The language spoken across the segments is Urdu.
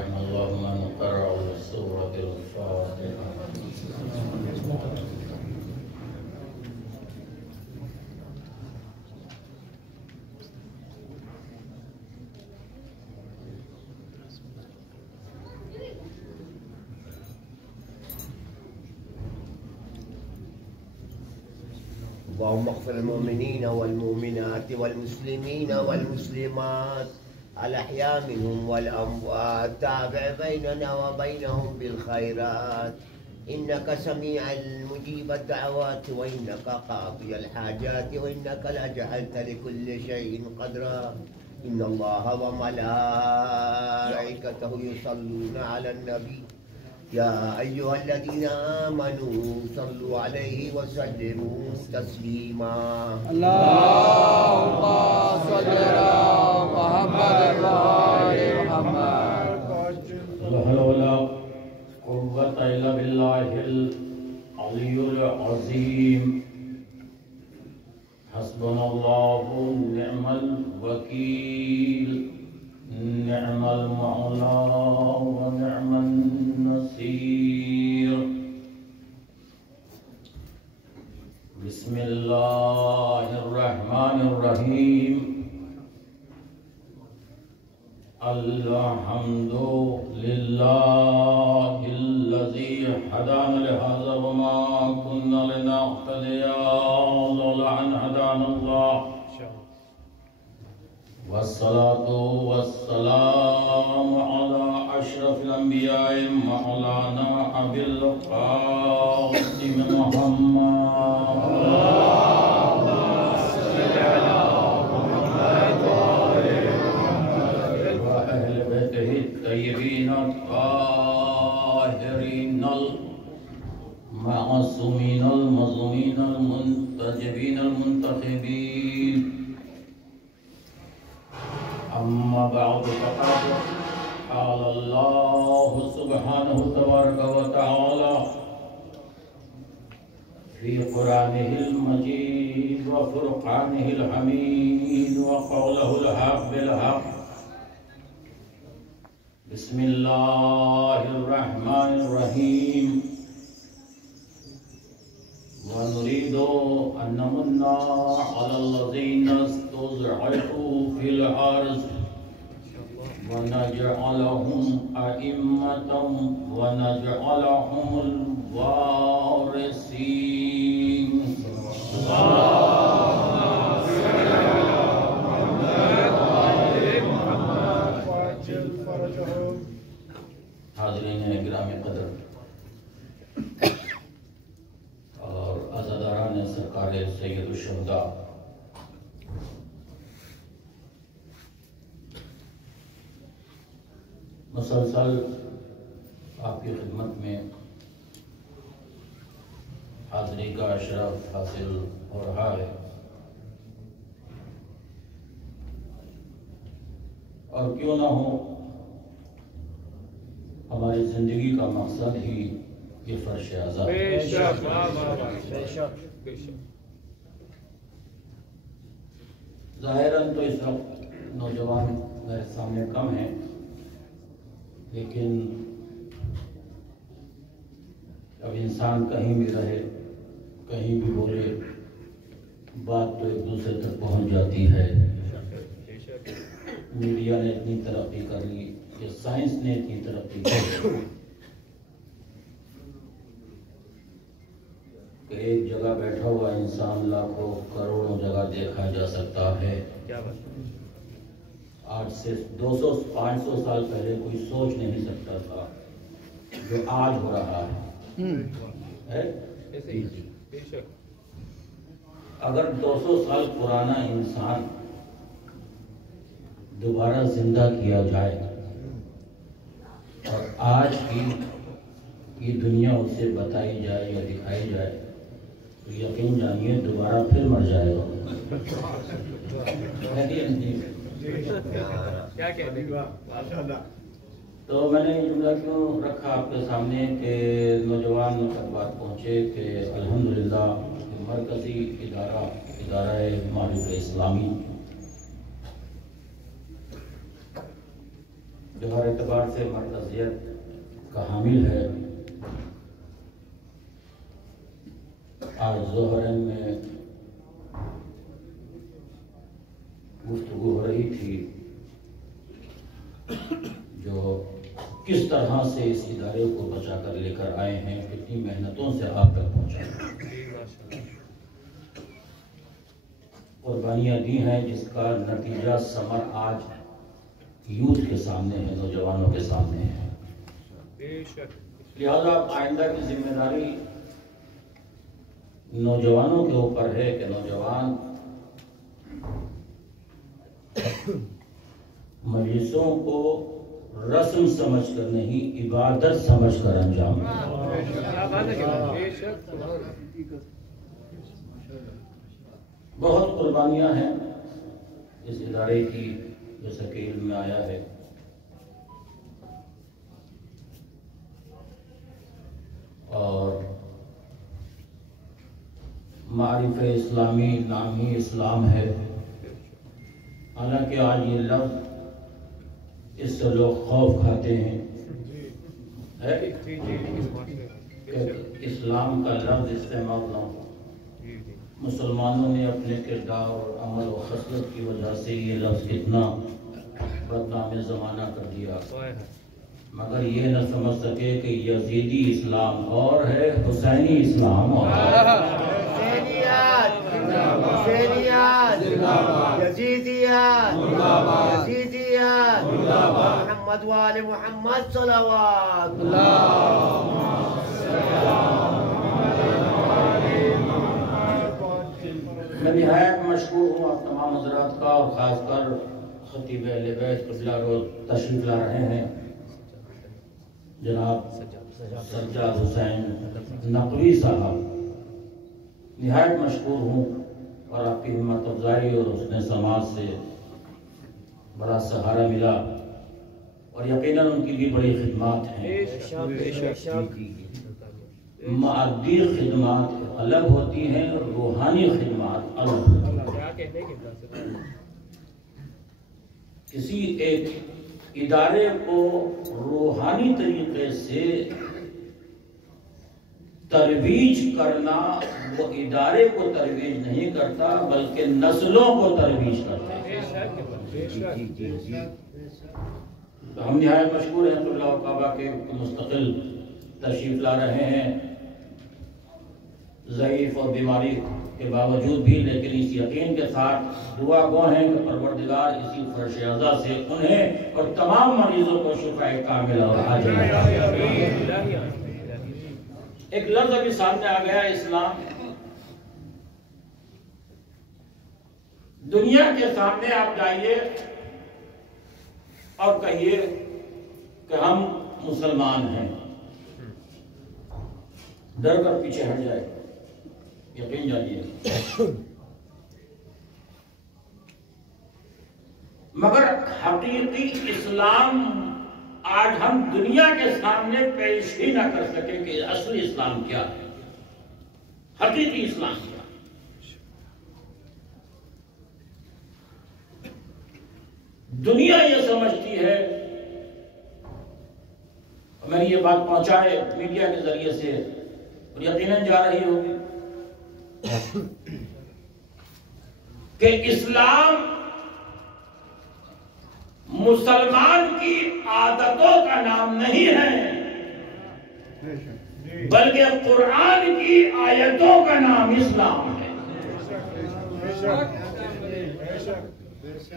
رحم الله من قرأ سورة الفاتحة. اللهم اغفر المؤمنين والمؤمنات والمسلمين والمسلمات الأحياء منهم والأموات، تابع بيننا وبينهم بالخيرات، إنك سميع المجيب الدعوات وإنك قاضي الحاجات وإنك لا جعلت لكل شيء قدرا. إن الله وملائكته يصلون على النبي يا أيها الذين آمنوا صلوا عليه وسلموا تسليما. اللهم صل على محمد وآل محمد. لا حول ولا قوة إلا بالله العلي العظيم. حسبنا الله ونعم الوكيل، نعم المولى ونعم النصير. بسم الله الرحمن الرحيم. الحمد لله الذي هدانا لهذا وما كنا لنهتدي لولا أن هدانا الله، والصلاة والسلام على أشرف الأنبياء مولانا أبي القاسم محمد. اللهم صل على محمد وأهل بيته الطيبين الطاهرين المعصومين المظلومين المنتجبين المنتخبين. أما بعد فقد قال الله سبحانه تبارك وتعالى في قرآنه المجيد وفرقانه الحميد وقوله الحق بالحق. بسم الله الرحمن الرحيم. ونريد أن نمن على الذين استضعفوا في الأرض ونجعلهم أئمة ونجعلهم الوارثين. اللهم صل على محمد وآل محمد وعجل فرجهم. حاضرین گرامی قدر اور عزاداران سرکار سید الشہداء، مسلسل آپ کی خدمت میں حاضری کا شرف حاصل ہو رہا ہے، اور کیوں نہ ہو، ہماری زندگی کا مقصد ہی یہ فرش آزاد ہے۔ ظاہراً تو اس وقت نوجوان میرے سامنے کم ہیں، لیکن اب انسان کہیں بھی رہے، کہیں بھی بولے، بات تو ایک دوسرے تک پہنچ جاتی ہے۔ میڈیا نے اتنی ترقی کر لی، یہ سائنس نے اتنی ترقی کر لی کہ ایک جگہ بیٹھا ہوا انسان لاکھوں کروڑوں جگہ دیکھا جا سکتا ہے۔ آج سے 200-500 سال پہلے کوئی سوچ نہیں سکتا تھا جو آج ہو رہا ہے۔ اگر 200 سال پرانا انسان دوبارہ زندہ کیا جائے اور آج کی یہ دنیا اسے بتائی جائے یا دکھائی جائے تو یقین جانیے دوبارہ پھر مر جائے گا۔ تو میں نے یہ جملہ کیوں رکھا آپ کے سامنے کہ نوجوان بات پہنچے کہ الحمدللہ مرکزی ادارہ معارف اسلامی جو ہر اعتبار سے مرکزیت کا حامل ہے، آج ظہرین میں گفتگو ہو رہی تھی جو کس طرح سے اس ادارے کو بچا کر لے کر آئے ہیں، کتنی محنتوں سے آپ تک پہنچائے، قربانیاں دی ہیں، جس کا نتیجہ ثمر آج یوتھ کے سامنے ہے، نوجوانوں کے سامنے ہے۔ لہذا آئندہ کی ذمہ داری نوجوانوں کے اوپر ہے کہ نوجوان مجلسوں کو رسم سمجھ کر نہیں، عبادت سمجھ کر انجام بہت قربانیاں ہیں اس ادارے کی، جیسا کہ علم میں آیا ہے، اور معرف اسلامی نام ہی اسلام ہے، حالانکہ آج یہ لفظ اس سے لوگ خوف کھاتے ہیں کہ اسلام کا لفظ استعمال نہ ہو۔ مسلمانوں نے اپنے کردار اور عمل و خصلت کی وجہ سے یہ لفظ کتنا بدنام زمانہ کر دیا، مگر یہ نہ سمجھ سکے کہ یزیدی اسلام اور ہے، حسینی اسلام اور محمد وآل محمد صلوات میں نہایت مشکور ہوں آپ تمام حضرات کا، اور خاص کر خطیب اہل بیت قبلہ روز تشریف لا رہے ہیں جناب سجاد حسین نقوی صاحب، نہایت مشکور ہوں، اور آپ کی ہمت افزائی اور اس نے سماج سے بڑا سہارا ملا، اور یقیناً ان کی بھی بڑی خدمات ہیں۔ مادی خدمات الگ ہوتی ہیں، روحانی خدمات الگ ہوتی ہیں۔ کسی ایک ادارے کو روحانی طریقے سے ترویج کرنا، وہ ادارے کو ترویج نہیں کرتا بلکہ نسلوں کو ترویج کرتا ہے۔ ہم نہایت مشکور ہیں تو اللہ کعبہ کے مستقل تشریف لا رہے ہیں، ضعیف اور بیماری کے باوجود بھی، لیکن اس یقین کے ساتھ دعا گو ہیں کہ پروردگار اسی فرش عزا سے انہیں اور تمام مریضوں کو شفاء کاملہ اور عاجلہ۔ ایک لفظ ابھی سامنے آ گیا، اسلام۔ دنیا کے سامنے آپ جائیے اور کہیے کہ ہم مسلمان ہیں، ڈر کر پیچھے ہٹ جائے، یقین جانیے۔ مگر حقیقی اسلام آج ہم دنیا کے سامنے پیش ہی نہ کر سکے کہ اصلی اسلام کیا ہے، حقیقی اسلام کیا ہے۔ دنیا یہ سمجھتی ہے، میں یہ بات پہنچائے میڈیا کے ذریعے سے، اور یقیناً جا رہی ہوگی، کہ اسلام مسلمان کی عادتوں کا نام نہیں ہے، بلکہ قرآن کی آیتوں کا نام اسلام ہے۔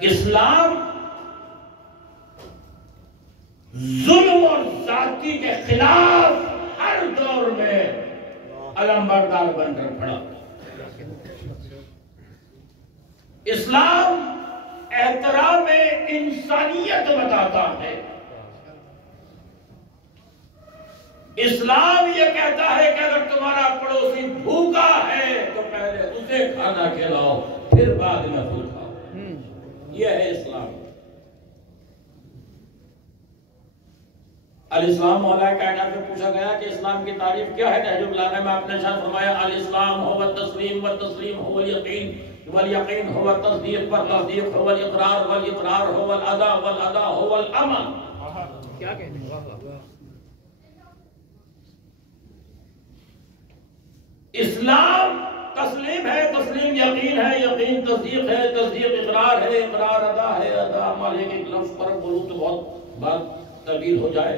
اسلام ظلم اور زیادتی کے خلاف ہر دور میں علمبردار بن کر کھڑا۔ اسلام احترام انسانیت بتاتا ہے۔ اسلام یہ کہتا ہے کہ اگر تمہارا پڑوسی بھوکا ہے تو پہلے اسے کھانا کھلاؤ، پھر بعد میں خود کھاؤ۔ یہ ہے اسلام۔ الاسلام علیہ کائنات میں پوچھا گیا کہ اسلام کی تعریف کیا ہے؟ نہج البلاغہ میں آپ نے ارشاد فرمایا، الاسلام هو التسلیم والتسلیم هو الیقین والیقین هو التصدیق والتصدیق هو الاقرار والاقرار هو الادا والادا هو الامن۔ کیا کہتے ہیں؟ اسلام تسلیم ہے، تسلیم یقین ہے، یقین تصدیق ہے، تصدیق اقرار ہے، اقرار ادا ہے، ادا عمل ہے۔ ایک لفظ پر بولوں تو بہت بات طویل ہو جائے۔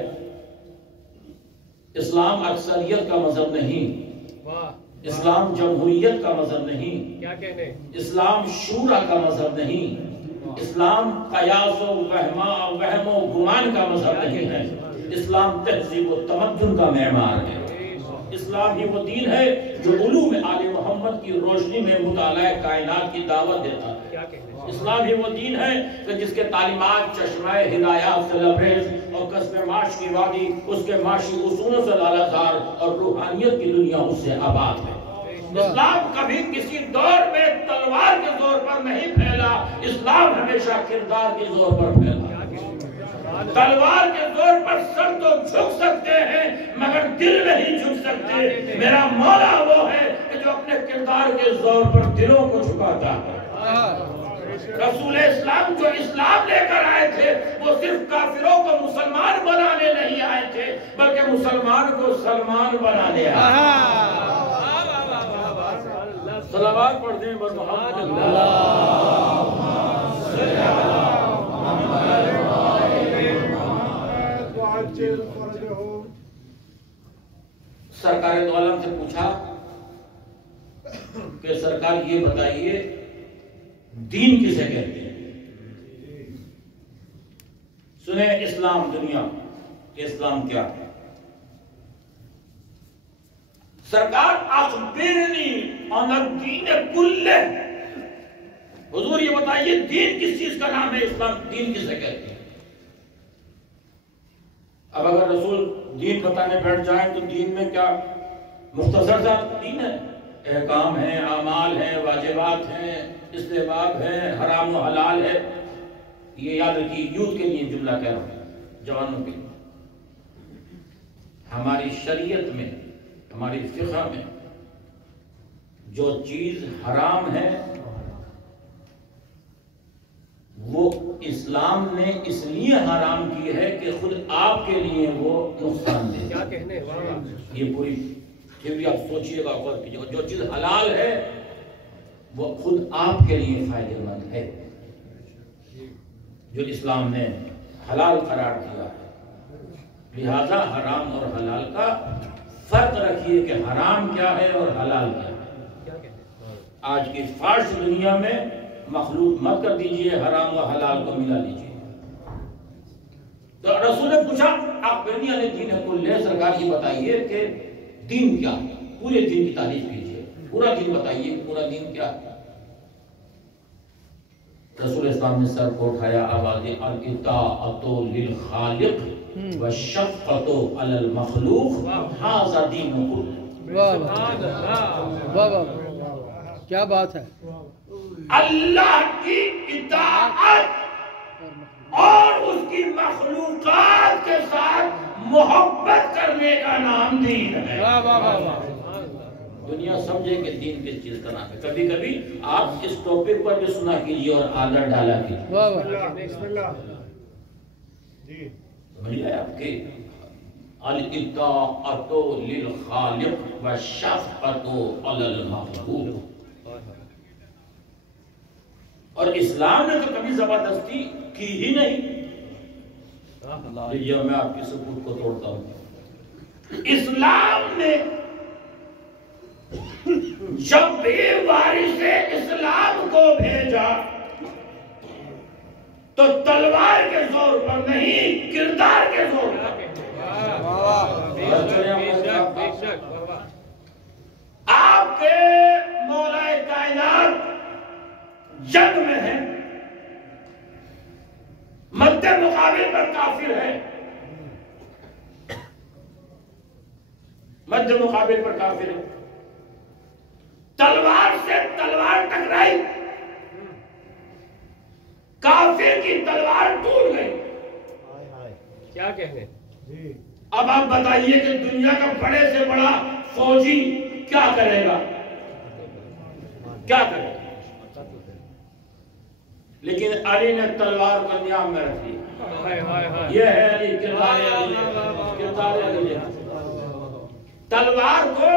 اسلام اکثریت کا مذہب نہیں، اسلام جمہوریت کا مذہب نہیں، کیا کہتے ہیں؟ اسلام شورا کا مذہب نہیں، اسلام قیاس و وہم و گمان کا مذہب نہیں ہے، اسلام تہذیب و تمدن کا معیار ہے۔ اسلام ہی وہ دین ہے جو علوم آل محمد کی روشنی میں مطالعہ کائنات کی دعوت دیتا ہے۔ اسلام ہی وہ دین ہے کہ جس کے تعلیمات چشمہ ہدایات سے لبریز اور قصب معاش کی وادی اس کے معاشی اصولوں سے لالہدار اور روحانیت کی دنیا اس سے آباد ہے۔ اسلام کبھی کسی دور میں تلوار کے زور پر نہیں پھیلا، اسلام ہمیشہ کردار کے زور پر پھیلا۔ تلوار کے زور پر سر تو جھک سکتے ہیں مگر دل نہیں جھک سکتے۔ میرا مولا وہ ہے کہ جو اپنے کردار کے زور پر دلوں کو جھکاتا ہے۔ رسول اسلام جو اسلام لے کر آئے تھے وہ صرف کافروں کو مسلمان بنانے نہیں آئے تھے بلکہ مسلمان کو سلمان بنانے آئے۔ صلوات پڑھتے ہیں بر محمد سرکار دو عالم سے پوچھا کہ سرکار یہ بتائیے دین کسے کہتے ہیں؟ سنیں اسلام دنیا کہ اسلام کیا ہے؟ سرکار اخبرنی عن الدین کلہ، حضور یہ بتائیے دین کس چیز کا نام ہے؟ اسلام دین کسے کہتے ہیں؟ اب اگر رسول دین بتانے بیٹھ جائیں تو دین میں کیا مختصر سا دین ہے؟ احکام ہیں، اعمال ہیں، واجبات ہیں، استحباب ہیں، حرام و حلال ہے۔ یہ یاد رکھیے، یوتھ کے لیے جملہ کہہ رہا ہوں، جوانوں کے لیے۔ ہماری شریعت میں، ہماری فقہ میں جو چیز حرام ہے وہ اسلام نے اس لیے حرام کی ہے کہ خود آپ کے لیے وہ نقصان دہ۔ کیا کہنے؟ یہ پوری تھیوری آپ سوچئے گا، غور کیجئے گا۔ جو چیز حلال ہے وہ خود آپ کے لیے فائدہ مند ہے، جو اسلام نے حلال قرار دیا ہے۔ لہذا حرام اور حلال کا فرق رکھیے کہ حرام کیا ہے اور حلال کیا ہے۔ آج کی فاش دنیا میں مخلوط مت کر دیجئے، حرام و حلال کو ملا لیجئے۔ تو رسول نے پوچھا اخبرنی عن الدین کلہ، سرکار یہ بتائیے کہ دین کیا ہے؟ پورے دین کی تعریف کیجئے، پورا دین بتائیے، پورا دین کیا ہے؟ رسول اسلام نے سر کو اٹھایا، آواز الاطاعۃ للخالق والشفقۃ علی المخلوق ھذا دین کلہ۔ سبحان اللہ، واہ واہ، کیا بات ہے! اللہ کی اطاعت اور اس کی مخلوقات کے ساتھ محبت کرنے کا نام دین ہے۔ واہ واہ واہ واہ! دنیا سمجھے کہ دین کس چیز کا نام ہے۔ کبھی کبھی آپ اس ٹاپک پر بھی سنا کیجئے اور آدھر ڈالا کیجئے۔ واہ واہ! سمجھ گئے آپ کے الاطاعۃ للخالق والشفقۃ علی المخلوق۔ اور اسلام نے تو کبھی زبردستی کی ہی نہیں۔ یہ میں آپ کی ثبوت کو توڑتا ہوں۔ اسلام نے جب بھی وارث اسلام کو بھیجا تو تلوار کے زور پر نہیں، کردار کے زور پر۔ آپ کے مولا کائنات جنگ میں ہے، مد مقابل پر کافر ہے، مد مقابل پر کافر ہے۔ تلوار سے تلوار ٹکرائی، کافر کی تلوار ٹوٹ گئی۔ کیا کہنے؟ اب آپ بتائیے کہ دنیا کا بڑے سے بڑا فوجی کیا کرے گا؟ کیا کرے گا؟ لیکن علی نے تلوار کو نیام میں رکھ دیا. یہ ہے علی کردار علی. تلوار کو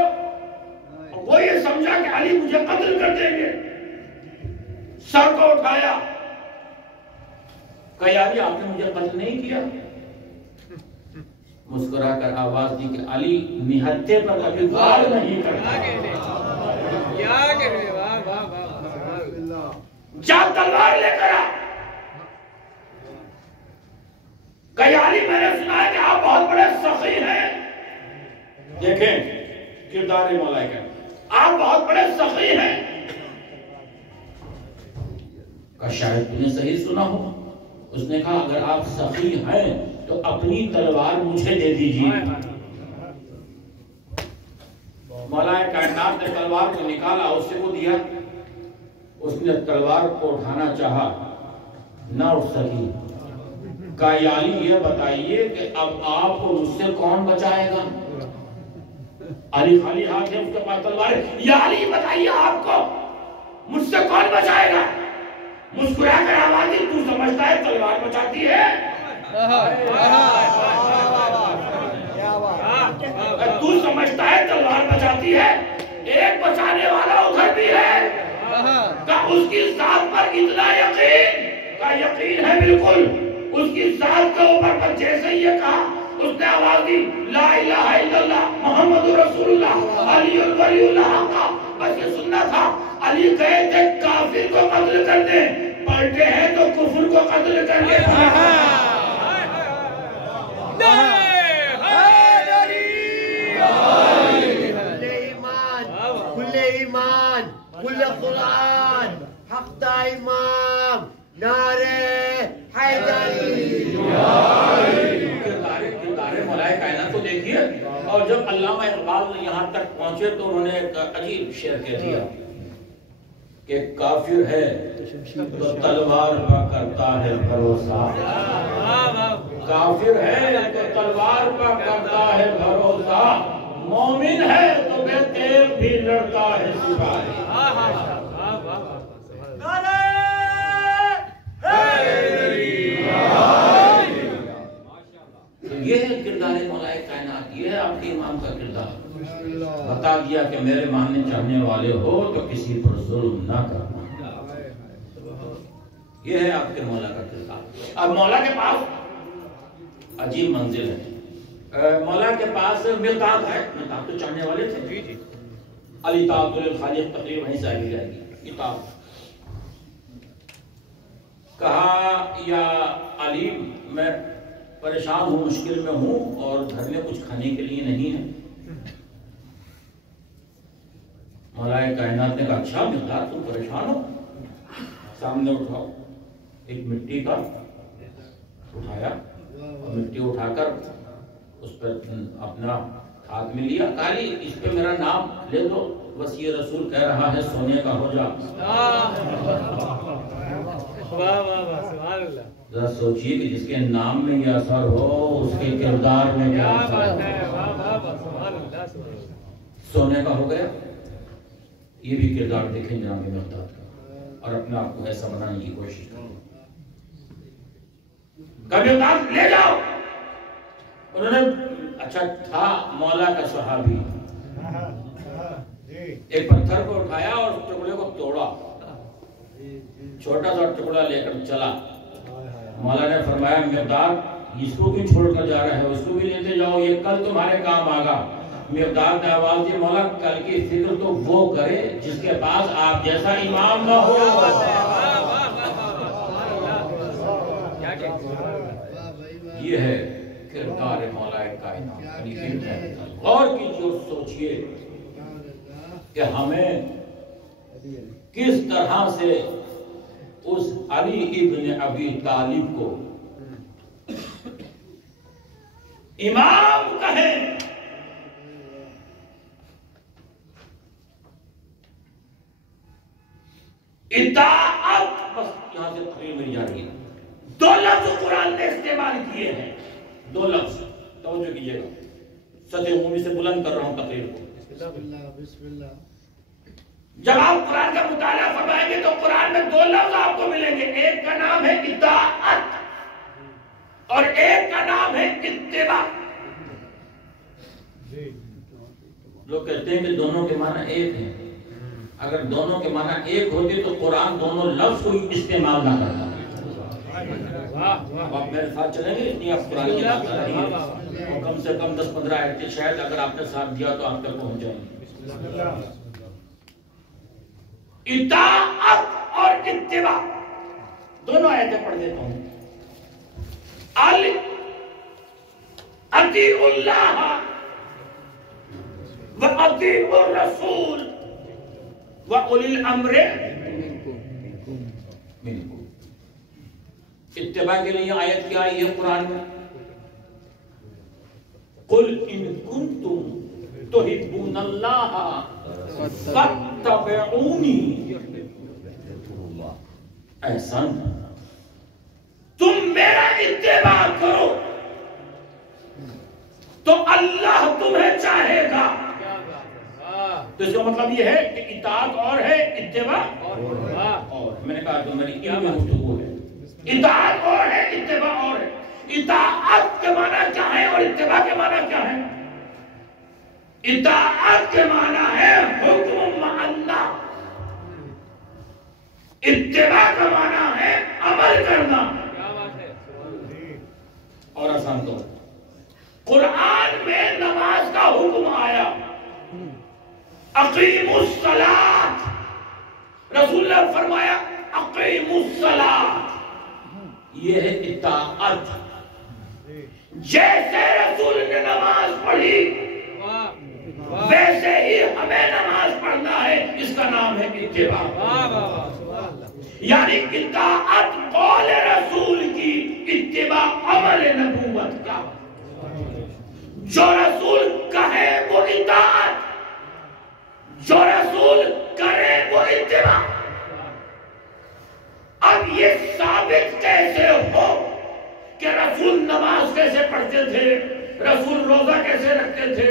وہ یہ سمجھا کہ علی مجھے قتل کر دیں گے. سر کو اٹھایا, کہا علی آپ نے مجھے قتل نہیں کیا. مسکرا کر آواز دی کہ علی نہتے پر ابھی وار نہیں کرتا. جا تلوار لے کر آ. کہا علی میں نے سنا ہے کہ آپ بہت بڑے سخی ہیں. دیکھیں کردار مولا کا, آپ بہت بڑے سخی ہیں. کہ شاید تم نے صحیح سنا ہو. اس نے کہا اگر آپ سخی ہیں تو اپنی تلوار مجھے دے دیجیے. مولا کائنات نے تلوار کو نکالا, اس سے وہ دیا. اس نے تلوار کو اٹھانا چاہا, نہ اٹھ سکی. کہا یا علی یہ بتائیے کہ اب آپ کو مجھ سے کون بچائے گا. علی خالی ہاتھ ہے, اس کے پاس تلوار ہے. یا علی بتائیے آپ کو مجھ سے کون بچائے گا. مسکرا کر آواز دی, تو سمجھتا ہے تلوار بچاتی ہے. تو سمجھتا ہے تلوار بچاتی ہے. ایک بچانے والا ادھر بھی ہے. کہ اس کی ذات پر اتنا یقین, کا یقین ہے بالکل. اس کی ذات کے اوپر پر جیسے یہ کہا, اس نے آواز دی لا الہ الا اللہ محمد رسول اللہ علی ولی اللہ حقا. بس یہ سننا تھا. علی کہے تھے کافر کو قتل کر دیں, پلٹے ہیں تو کفر کو قتل کر دیں. کل ایمان کل قرآن حق دا امام نعرے حیدری. کردار مولا کائنات کو دیکھیے. اور جب علامہ اقبال یہاں تک پہنچے تو انہوں نے ایک عجیب شعر کہہ دیا کہ کافر ہے تو تلوار کا کرتا ہے بھروسہ. کافر ہے تو تلوار کا کرتا ہے بھروسہ. مومن ہے تو بے تیغ بھی لڑتا ہے سپاہی. یہ ہے کردار مولا کائنات. یہ ہے آپ کے امام کا کردار. بتا دیا کہ میرے ماننے چاہنے والے ہو تو کسی پر ظلم نہ کرنا. یہ ہے آپ کے مولا کا کردار. اب مولا کے پاس عجیب منزل ہے. مولا کے پاس مقداد ہے. مقداد تو چاہنے والے تھے. علی تعبد الخالق تقریر وہیں سے آگے جائے گی. کتاب کہا یا علی میں پریشان ہوں, مشکل میں ہوں, اور گھر میں کچھ کھانے کے لیے نہیں ہے. مولا کائنات نے کہا اچھا مقداد تم پریشان ہو, سامنے اٹھاؤ. ایک مٹی کا اٹھایا, اور مٹی اٹھا کر اس پر اپنا ہاتھ میں لیا. کالی اس پہ میرا نام لے دو, بس یہ رسول کہہ رہا ہے سونے کا ہو جا. ذرا سوچئے کہ جس کے نام میں یہ اثر ہو اس کے کردار میں کیا اثر ہے. سونے کا ہو گیا. یہ بھی کردار دیکھیں جناب مقداد کا, اور اپنے آپ کو ایسا بنانے کی کوشش کریں. کبھی مقداد لے جاؤ. انہوں نے اچھا تھا مولا کا صحابی, ایک پتھر کو اٹھایا اور اس ٹکڑے کو توڑا. چھوٹا سا ٹکڑا لے کر چلا. مولا نے فرمایا مقداد اس کو بھی چھوڑ کر جا رہے ہو, اس کو بھی لیتے جاؤ, یہ کل تمہارے کام آگا. مقداد نے آواز دی مولا کل کی فکر تو وہ کرے جس کے پاس آپ جیسا امام نہ ہو. یہ ہے کردار مولا کائنات. اور کیجیے, سوچئے کہ ہمیں کس طرح سے اس علی ابن ابی طالب کو امام کہیں. اطاعت, بس یہاں سے تقریر مل جا رہی ہے. دو لفظ قرآن نے استعمال کیے ہیں, دو لفظ توجہ کیجئے گا. سطح عمومی سے بلند کر رہا ہوں تقریر کو. بسم اللہ. جب آپ قرآن کا مطالعہ فرمائیں گے تو قرآن میں دو لفظ آپ کو ملیں گے. ایک ایک کا نام ہے اطاعت اور ایک کا نام ہے اتباع. لوگ کہتے ہیں کہ دونوں کے معنی ایک ہیں. اگر دونوں کے معنی ایک ہوتے تو قرآن دونوں لفظ کو استعمال نہ کرتا. اب آپ میرے ساتھ چلیں گے, اتنی آپ قرآن کی بات کر رہی ہیں, کم سے کم 10-15 آیتیں شاید اگر آپ نے ساتھ دیا تو آپ تک پہنچ جائیں گے. اطاعت اور اتباع دونوں آیتیں پڑھ دیتا ہوں. اطیعوا اللہ وَأَطِيعُوا الرَّسُولَ وَأُولِي الْأَمْرِ مِنْكُمْ. اتباع کے لیے آیت کیا آئی ہے قرآن میں؟ قُلْ إِن كُنْتُمْ تُحِبُّونَ اللَّهَ فَاتَّبِعُونِي. احسن, تم میرا اتباع کرو تو اللہ تمہیں چاہے گا. تو اس کا مطلب یہ ہے کہ اطاعت اور ہے, اتباع اور. میں نے کہا تو میری علم میں گفتگو ہے. اطاعت اور ہے, اتباع اور ہے. اطاعت کے معنی کیا ہے اور اتباع کے معنی کیا ہے؟ اطاعت کے معنی ہے حکم معلّہ, اتباع کا معنی ہے عمل کرنا. اور آسان تو قرآن میں نماز کا حکم آیا, اقیموا الصلاۃ. رسول اللہ نے فرمایا اقیموا الصلاۃ. یہ ہے اطاعت. جیسے رسول نے نماز پڑھی ویسے ہی ہمیں نماز پڑھنا ہے, اس کا نام ہے اتباع. یعنی اطاعت قول رسول کی, اتباع عمل نبوت کا. جو رسول کہے وہ اطاعت, جو رسول کرے وہ اتباع. اب یہ ثابت کیسے ہو کہ رسول نماز کیسے پڑھتے تھے, رسول روزہ کیسے رکھتے تھے,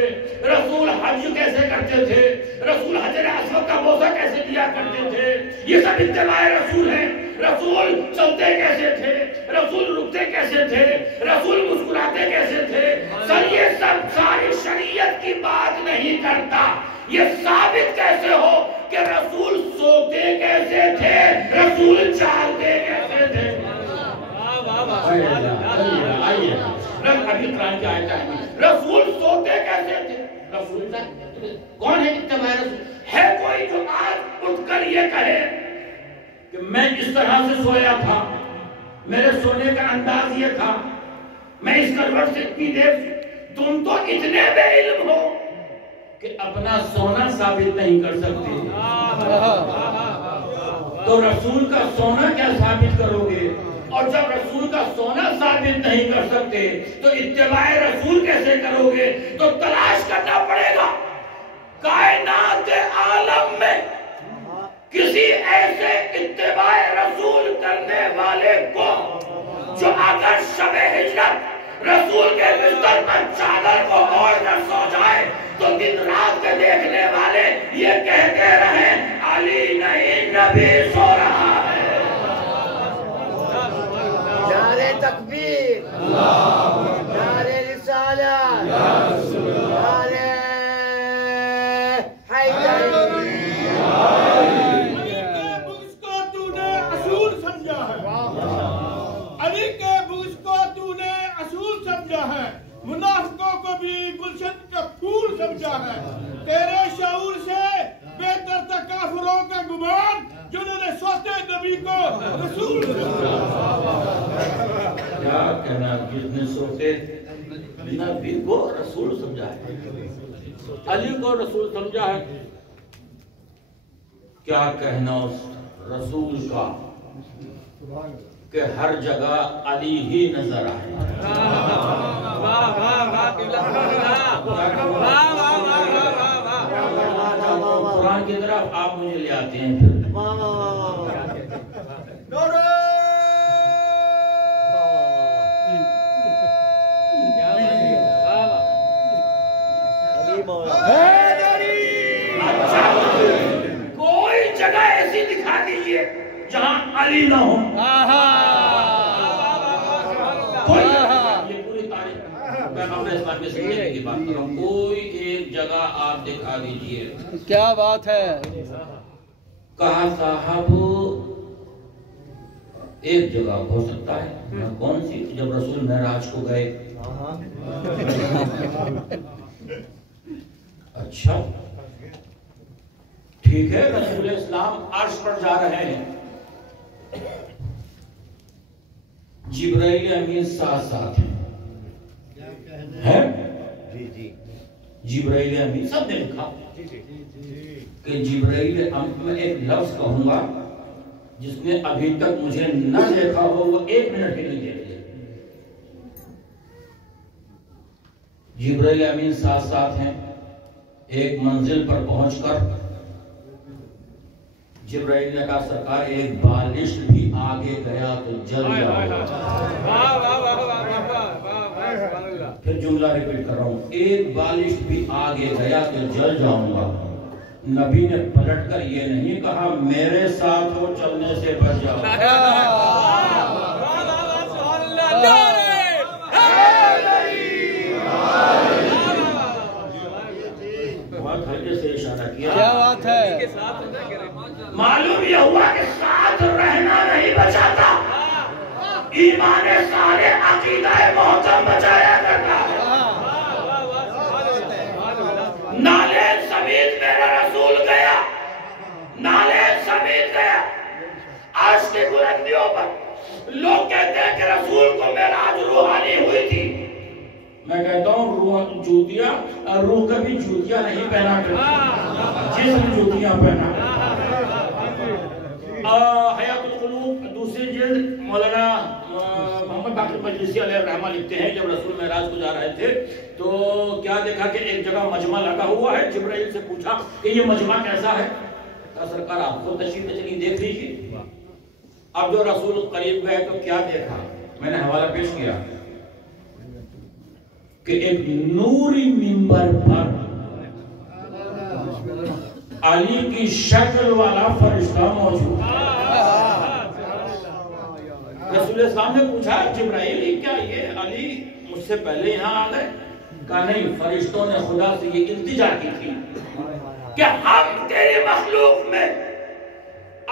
رسول حج کیسے کرتے تھے, رسول حجر اسود کا بوسہ کیسے دیا کرتے تھے, یہ سب اتباع رسول ہیں. رسول چلتے کیسے تھے, رسول رکتے کیسے تھے, رسول مسکراتے کیسے تھے. سر یہ سب ساری شریعت کی بات نہیں کرتا, یہ ثابت کیسے ہو کہ رسول سوتے کیسے تھے, رسول چالتے کیسے تھے. ابھی قرآن کی آیت ہے, رسول سوتے کیسے تھے, رسول کون ہے اتباع رسول؟ ہے کوئی جو آج اٹھ کر یہ کہے کہ میں اس طرح سے سویا تھا, میرے سونے کا انداز یہ تھا, میں اس کروٹ سے اتنی دیر. تم تو اتنے بے علم ہو کہ اپنا سونا ثابت نہیں کر سکتے, تو رسول کا سونا کیا ثابت کرو گے؟ اور جب رسول کا سونا ثابت نہیں کر سکتے تو اتباع رسول کیسے کرو گے؟ تو تلاش کرنا پڑے گا کائنات عالم میں کسی ایسے اتباع رسول کرنے والے کو جو اگر شب ہجرت رسول کے بستر پر چادر کو اوڑھ کر سو جائے تو دن رات کے دیکھنے والے یہ کہتے رہیں علی نہیں نبی سو رہا ہے. نعرہ تکبیر, نعرہ رسالت, نعرہ حیدری. علی کے بغض کو تو نے اصول سمجھا ہے, علی کے بغض کو تو نے اصول سمجھا ہے, منافقوں کو بھی گلشن کا پھول سمجھا ہے. تیرے شعور سے بہتر تھا کافروں کا گمان جنہوں نے سوتے نبی کو رسول کیا کہنا, جس نے سوتے نبی کو رسول سمجھا ہے, علی کو رسول سمجھا ہے, کیا کہنا اس رسول کا کہ ہر جگہ علی ہی نظر آئے. قرآن کی طرف آپ مجھے لے آتے ہیں پھر. کوئی جگہ ایسی دکھا دیجیے جہاں علی نہ ہو. یہ پوری تاریخ پیغمبر اسلام کے سیرت کی بات کر رہا ہوں. کوئی ایک جگہ آپ دکھا دیجئے. کیا بات ہے. کہا صاحب ایک جگہ ہو سکتا ہے. کون سی؟ جب رسول معراج کو گئے. اچھا ٹھیک ہے، رسول اسلام عرش پر جا رہے ہیں، جبرائیل امین ساتھ ساتھ ہیں. جبرائیل امین سب نے لکھا کہ جبرائیل امین. میں ایک لفظ کہوں گا جس نے ابھی تک مجھے نہ دیکھا ہو وہ 1 منٹ بھی نہیں دیکھ لیا. جبرائیل امین ساتھ ساتھ ہیں. ایک منزل پر پہنچ کر جبرائیل نے کہا سرکار ایک بالش بھی آگے گیا تو جل جاؤ. پھر جملہ ریپیٹ کر رہا ہوں، ایک بالش بھی آگے گیا تو جل جاؤں گا. نبی نے پلٹ کر یہ نہیں کہا میرے ساتھ ہو چلنے سے بچ جاؤ. بہت ہلکے سے اشارہ کیا. کیا بات ہے. معلوم یہ ہوا کہ ساتھ رہنا نہیں بچاتا، ایمان صالح عقیدہ محکم بچایا کرتا ہے. نالین سمیت میرا رسول گیا، نالین سمیت گیا عرش کی بلندیوں پر. لوگ کہتے ہیں کہ رسول کو معراج روحانی ہوئی تھی. میں کہتا ہوں روح جوتیاں، روح کبھی جوتیاں نہیں پہنا کرتی، جسم جوتیاں پہنا. حیات القلوب دوسری جلد مولانا محمد باقر مجلسی علیہ الرحمہ لکھتے ہیں جب رسول معراج کو جا رہے تھے تو کیا دیکھا کہ ایک جگہ مجمع لگا ہوا ہے. جبرائیل سے پوچھا کہ یہ مجمع کیسا ہے؟ کہا سرکار آپ کو تشریف لے چلی دیکھ لیجیے. اب جو رسول قریب گئے تو کیا دیکھا؟ میں نے حوالہ پیش کیا کہ ایک نوری منبر پر علی کی شکل والا فرشتہ موجود. رسول اسلام نے پوچھا جبرائیل کیا یہ علی مجھ سے پہلے یہاں آ گئے؟ کہا نہیں، فرشتوں نے خدا سے یہ التجا کی تھی کہ ہم تیری مخلوق میں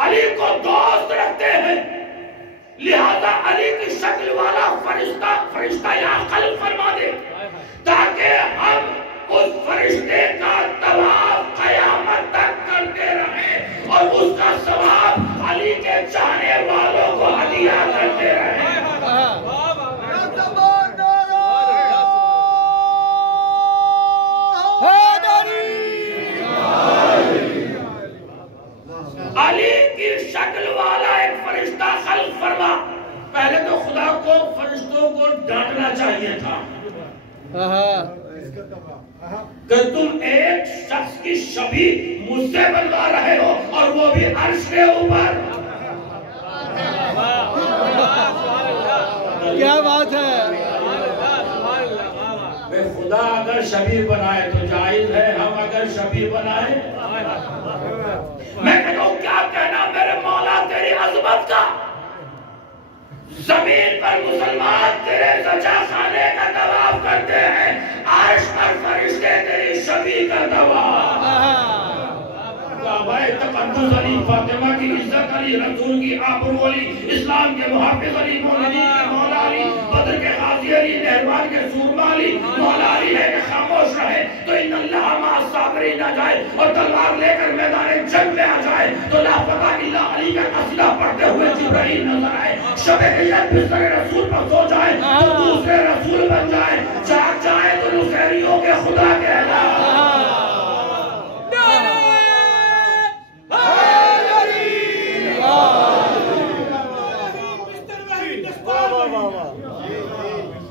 علی کو دوست رکھتے ہیں، لہذا علی کی شکل والا فرشتہ یا خلق فرما دے تاکہ ہم اس فرشتے کا طواف قیامت تک کرتے رہیں اور اس کا ثواب علی کے چاہنے والوں کو ہدیہ کرتے رہیں. علی کی شکل والا ایک فرشتہ خلق فرما. پہلے تو خدا کو فرشتوں کو ڈانٹنا چاہیے تھا کہ تم ایک شخص کی شبیہ مجھ سے بنوا رہے ہو اور وہ بھی عرش کے اوپر. کیا بات ہے. خدا اگر شبیہ بنائے تو جائز ہے، ہم اگر شبیہ بنائے. میں کہتا ہوں کیا کہنا میرے مولا تیری عظمت کا. زمین پر مسلمان تیرے سجا خانے کا طواف کرتے ہیں، عرش پر فرشتے تیری شبیہ کا طواف. کعبہ تقدس علی، فاطمہ کی عزت علی، رسول کی آبرو علی، اسلام کے محافظ علی، مومنین کے مولا علی، بدر کے غازی علی، نہروان کے سورما علی. مولا علی ہے کہ خاموش رہے تو ان اللہ مع الصابرین نہ جائے، اور تلوار لے کر میدان جنگ میں آ جائے تو لا فتح الا علی کا قصیدہ پڑھتے ہوئے جبرائیل نظر آئے. شب ہجرت بستر رسول پر سو جائے تو دوسرے رسول بن جائے، جاگ جائے تو نصیریوں کے خدا کہلا.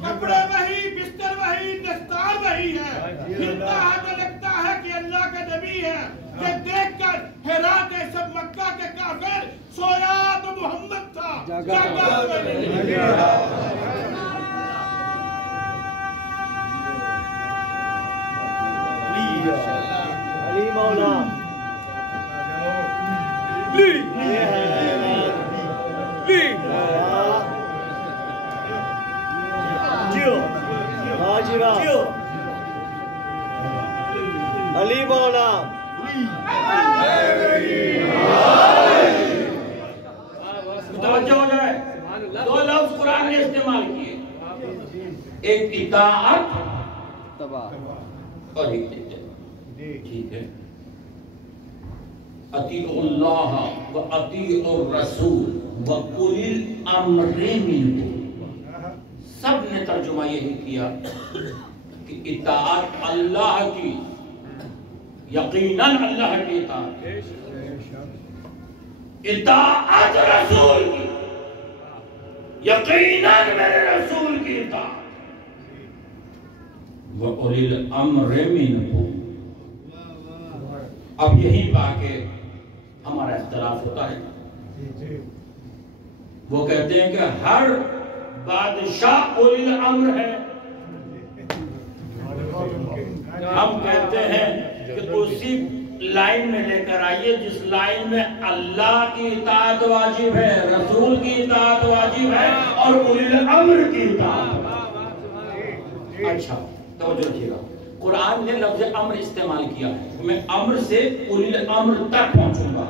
کپڑے وہی، بستر وہی، دستار وہی ہے. پھرتا ہے تو لگتا ہے کہ اللہ کا نبی ہے. یہ دیکھ کر حیرا کے سب مکہ کے کافر سویا تو محمد تھا، جاگا علی مولا. ایک اطاعت تباہ اور ایک اتباع، ٹھیک ہے؟ اطیعوا اللہ و اطیعوا الرسول و اولی الامر منکم، سب نے ترجمہ یہی کیا کہ اطاعت اللہ کی، یقیناً اللہ کی اطاعت، اطاعت رسول کی، یقیناً میرے رسول کی اطاعت، وَأُولِي الْأَمْرِ مِنْكُمْ۔ اب یہیں پا کے ہمارا اختلاف ہوتا ہے، وہ کہتے ہیں کہ ہر بادشاہ اولی الامر ہے، ہم کہتے ہیں کہ اسی لائن میں لے کر آئیے جس لائن میں اللہ کی اطاعت واجب ہے، رسول کی اطاعت واجب ہے اور اولی الامر کی اطاعت۔ اچھا توجہ رکھیے گا، قرآن نے لفظ امر استعمال کیا ہے، میں امر سے اولی الامر تک پہنچوں گا۔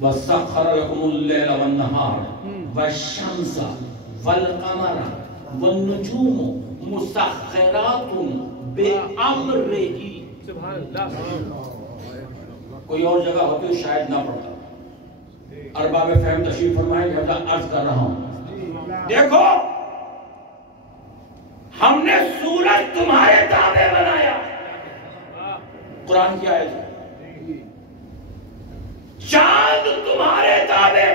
وَسَخَّرَ لَكُمُ اللَّيْلَ وَالنَّهَارَ وَالشَّمْسَ وَالْقَمَرَ وَالنُّجُومُ مُسَخَّرَاتٌ بِأَمْرِهِ۔ کوئی اور جگہ ہوتی ہے شاید نہ پڑھتا، ارباب فہم تشریف فرمائیں، لہذا عرض کر رہا ہوں۔ دیکھو ہم نے سورج تمہارے تابع بنایا، قرآن کی آیت ہے، چاند تمہارے تابع،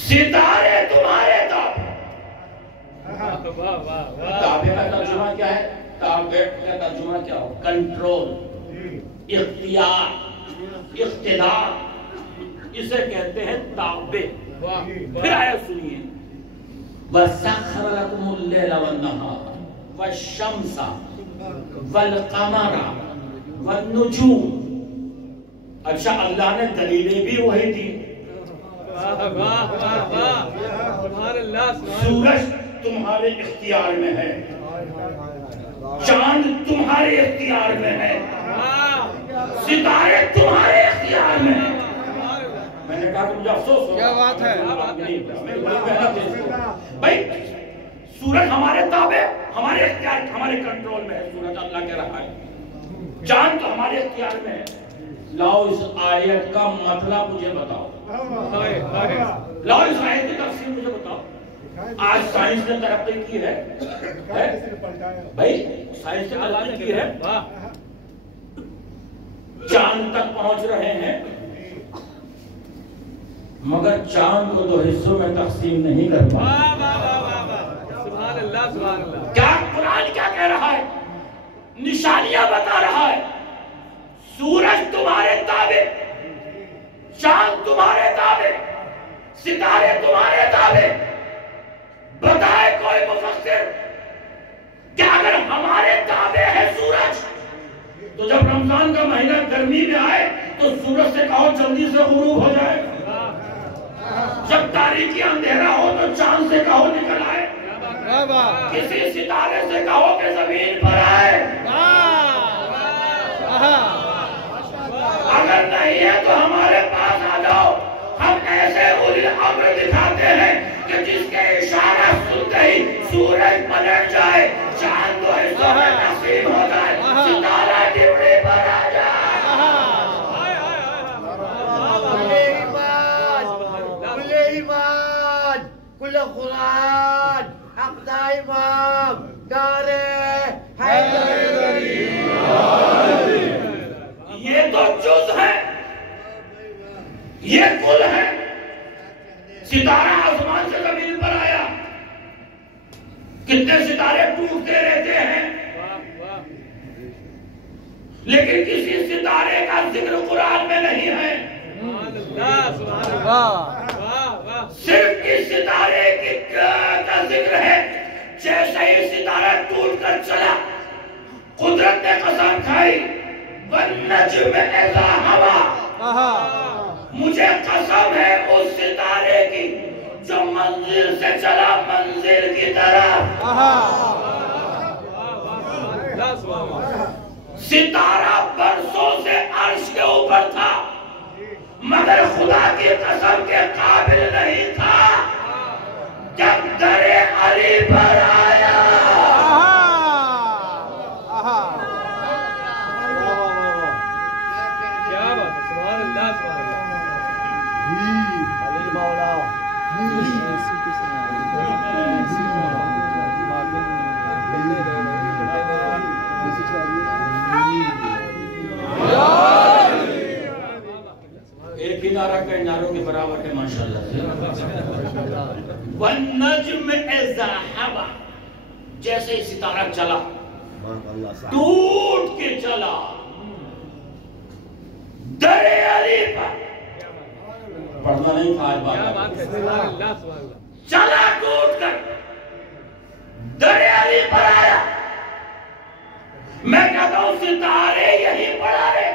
ستارے تمہارے تابع۔ تابع کا ترجمہ کیا ہے؟ تابع کا ترجمہ کیا ہو؟ کنٹرول، اختیار، اقتدار، اسے کہتے ہیں تابع۔ پھر آیت سنیے، وَسَخَّرَ لَكُمُ اللَّيْلَ وَالنَّهَارَ وَالشَّمْسَ وَالْقَمَرَ وَالنُّجُومَ۔ اچھا اللہ نے دلیلیں بھی وہی دی، سورج تمہارے اختیار میں ہے، چاند تمہارے اختیار میں ہے، ستارے تمہارے اختیار میں ہیں۔ میں نے کہا کہ مجھے افسوس ہو، کیا بات ہے؟ بھائی سورج ہمارے تابع، ہمارے اختیار، ہمارے کنٹرول میں ہے، سورج اللہ کہہ رہا ہے، چاند تو ہمارے اختیار میں ہے۔ لاؤ اس آیت کا مطلب مجھے بتاؤ، لاؤ اس آیت کی تفسیر مجھے بتاؤ۔ آج سائنس نے ترقی کی ہے، بھائی سائنس نے ترقی کی ہے، چاند تک پہنچ رہے ہیں، مگر چاند کو دو حصوں میں تقسیم نہیں کر پائے۔ سبحان اللہ سبحان اللہ۔ کیا قرآن کیا کہہ رہا ہے؟ نشانیاں بتا رہا ہے، سورج تمہارے تابع، چاند تمہارے تابع، ستارے تمہارے تابع۔ بتائے کوئی مفسر کہ اگر ہمارے تابع ہے سورج تو جب رمضان کا مہینہ گرمی میں آئے تو سورج سے کہو جلدی سے غروب ہو جائے، جب تاریکی اندھیرا ہو تو چاند سے کہو نکل آئے، کسی ستارے سے کہو کہ زمین پر آئے۔ اگر نہیں ہے تو ہمارے پاس آ جاؤ، ہم ایسے اولی الامر دکھاتے ہیں کہ جس کے اشارہ سنتے ہی سورج پلٹ جائے، چاند دو حصوں میں تقسیم ہو جائے، ستارہ ڈبڑی پر آ جائے۔ کل ایمان، کل قرآن، حق دا امام، دارے حیدری۔ یہ تو جز ہے، یہ کل ہے۔ ستارہ آسمان سے زمین پر آیا، کتنے ستارے ٹوٹتے رہتے ہیں، لیکن کسی ستارے کا ذکر قرآن میں نہیں ہے۔ صرف اس ستارے کا ذکر ہے، جیسے ہی ستارہ ٹوٹ کر چلا قدرت نے قسم کھائی، وَالنَّجْمِ إِذَا هَوَىٰ، مجھے قسم ہے اس ستارے کی جو منزل سے چلا منزل کی طرف۔ ستارہ برسوں سے عرش کے اوپر تھا، مگر خدا کی قسم کے قابل نہیں تھا جب در علی پر آیا. کیا بات ہے، سبحان اللہ سبحان اللہ. ایک ہی نعرہ کئی نعروں کے برابر ہے ماشاءاللہ سے. وَالنَّجْمِ إِذَا هَوَىٰ، جیسے ہی ستارہ چلا ٹوٹ کے چلا در علی پر. پڑھنا نہیں تھا آج کیا بات بات ہے، سبحان اللہ سبحان اللہ. چلا ٹوٹ کر در علی پر آیا. میں کہتا ہوں ستارے یہی پڑھا رہے.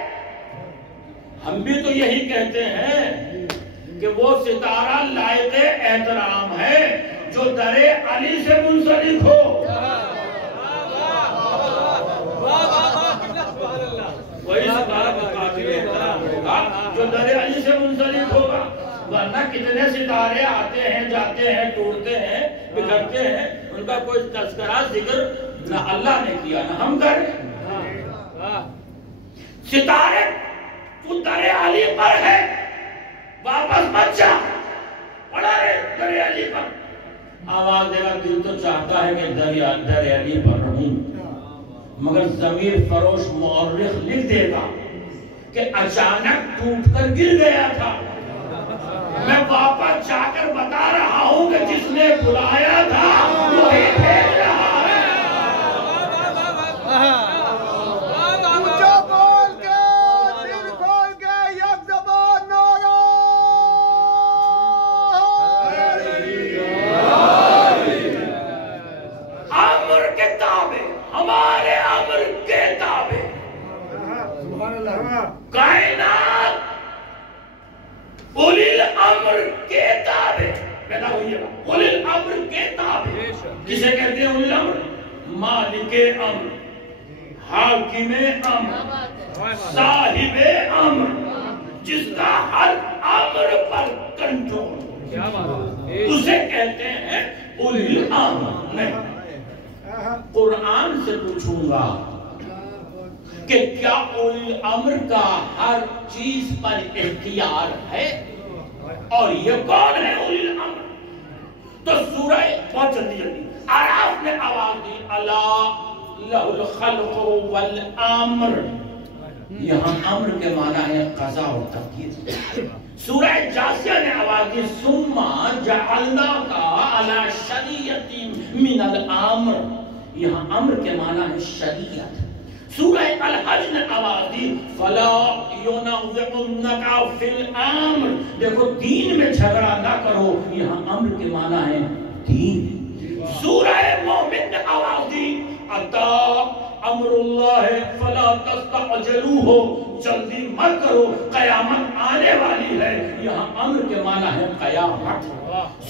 ہم بھی تو یہی کہتے ہیں کہ وہ ستارہ لائق احترام ہے جو در علی سے منسلک ہو. وہی ستارہ قابل احترام ہوگا جو در علی سے منسلک ہوگا. ورنہ کتنے ستارے آتے ہیں جاتے ہیں ٹوٹتے ہیں بکھرتے ہیں، ان کا کوئی تذکرہ ذکر نہ اللہ نے کیا نہ ہم کر رہے. ستارے تو در علی پر ہے، واپس مت جا، پڑھا رہے در علی پر. آواز دے گا دل تو چاہتا ہے کہ در علی پر رہوں، مگر ضمیر فروش مورخ لکھ دے گا کہ اچانک ٹوٹ کر گر گیا تھا. میں واپس جا کر بتا رہا ہوں کہ جس نے بلایا تھا وہی بھیج رہا ہے. امر کے تابع، ہمارے امر کے تابع کائنات اولی الامر کے تابع پیدا ہوئی ہے. اولی الامر کے تابع کسے کہتے ہیں اولی الامر؟ مالک امر، حاکم امر، صاحب امر، جس کا ہر امر پر کنٹرول، اسے کہتے ہیں اولی الامر. میں قرآن سے پوچھوں گا کہ کیا اولی الامر کا ہر چیز پر اختیار ہے؟ اور یہ کون ہے اولی الامر؟ تو سورہ بہت جلدی اعراف نے آواز دی الا لہ الخلق والامر. یہاں امر کے معنی ہے قضا اور تقدیر. سورہ جاسیہ نے آواز دی ثم جعلناک علی شریعۃ من الامر. یہاں امر کے معنی ہے شریعت. سورہ الحج نے آواز دی فلا ینوعنک فی الامر. دیکھو دین میں جھگڑا نہ کرو، یہاں امر کے معنی ہے دین. سورہ مومن نے آواز دی اتا امر اللہ فلا تستعجلوہ، جلدی مت کرو قیامت آنے والی ہے. یہاں امر کے معنی ہے قیامت.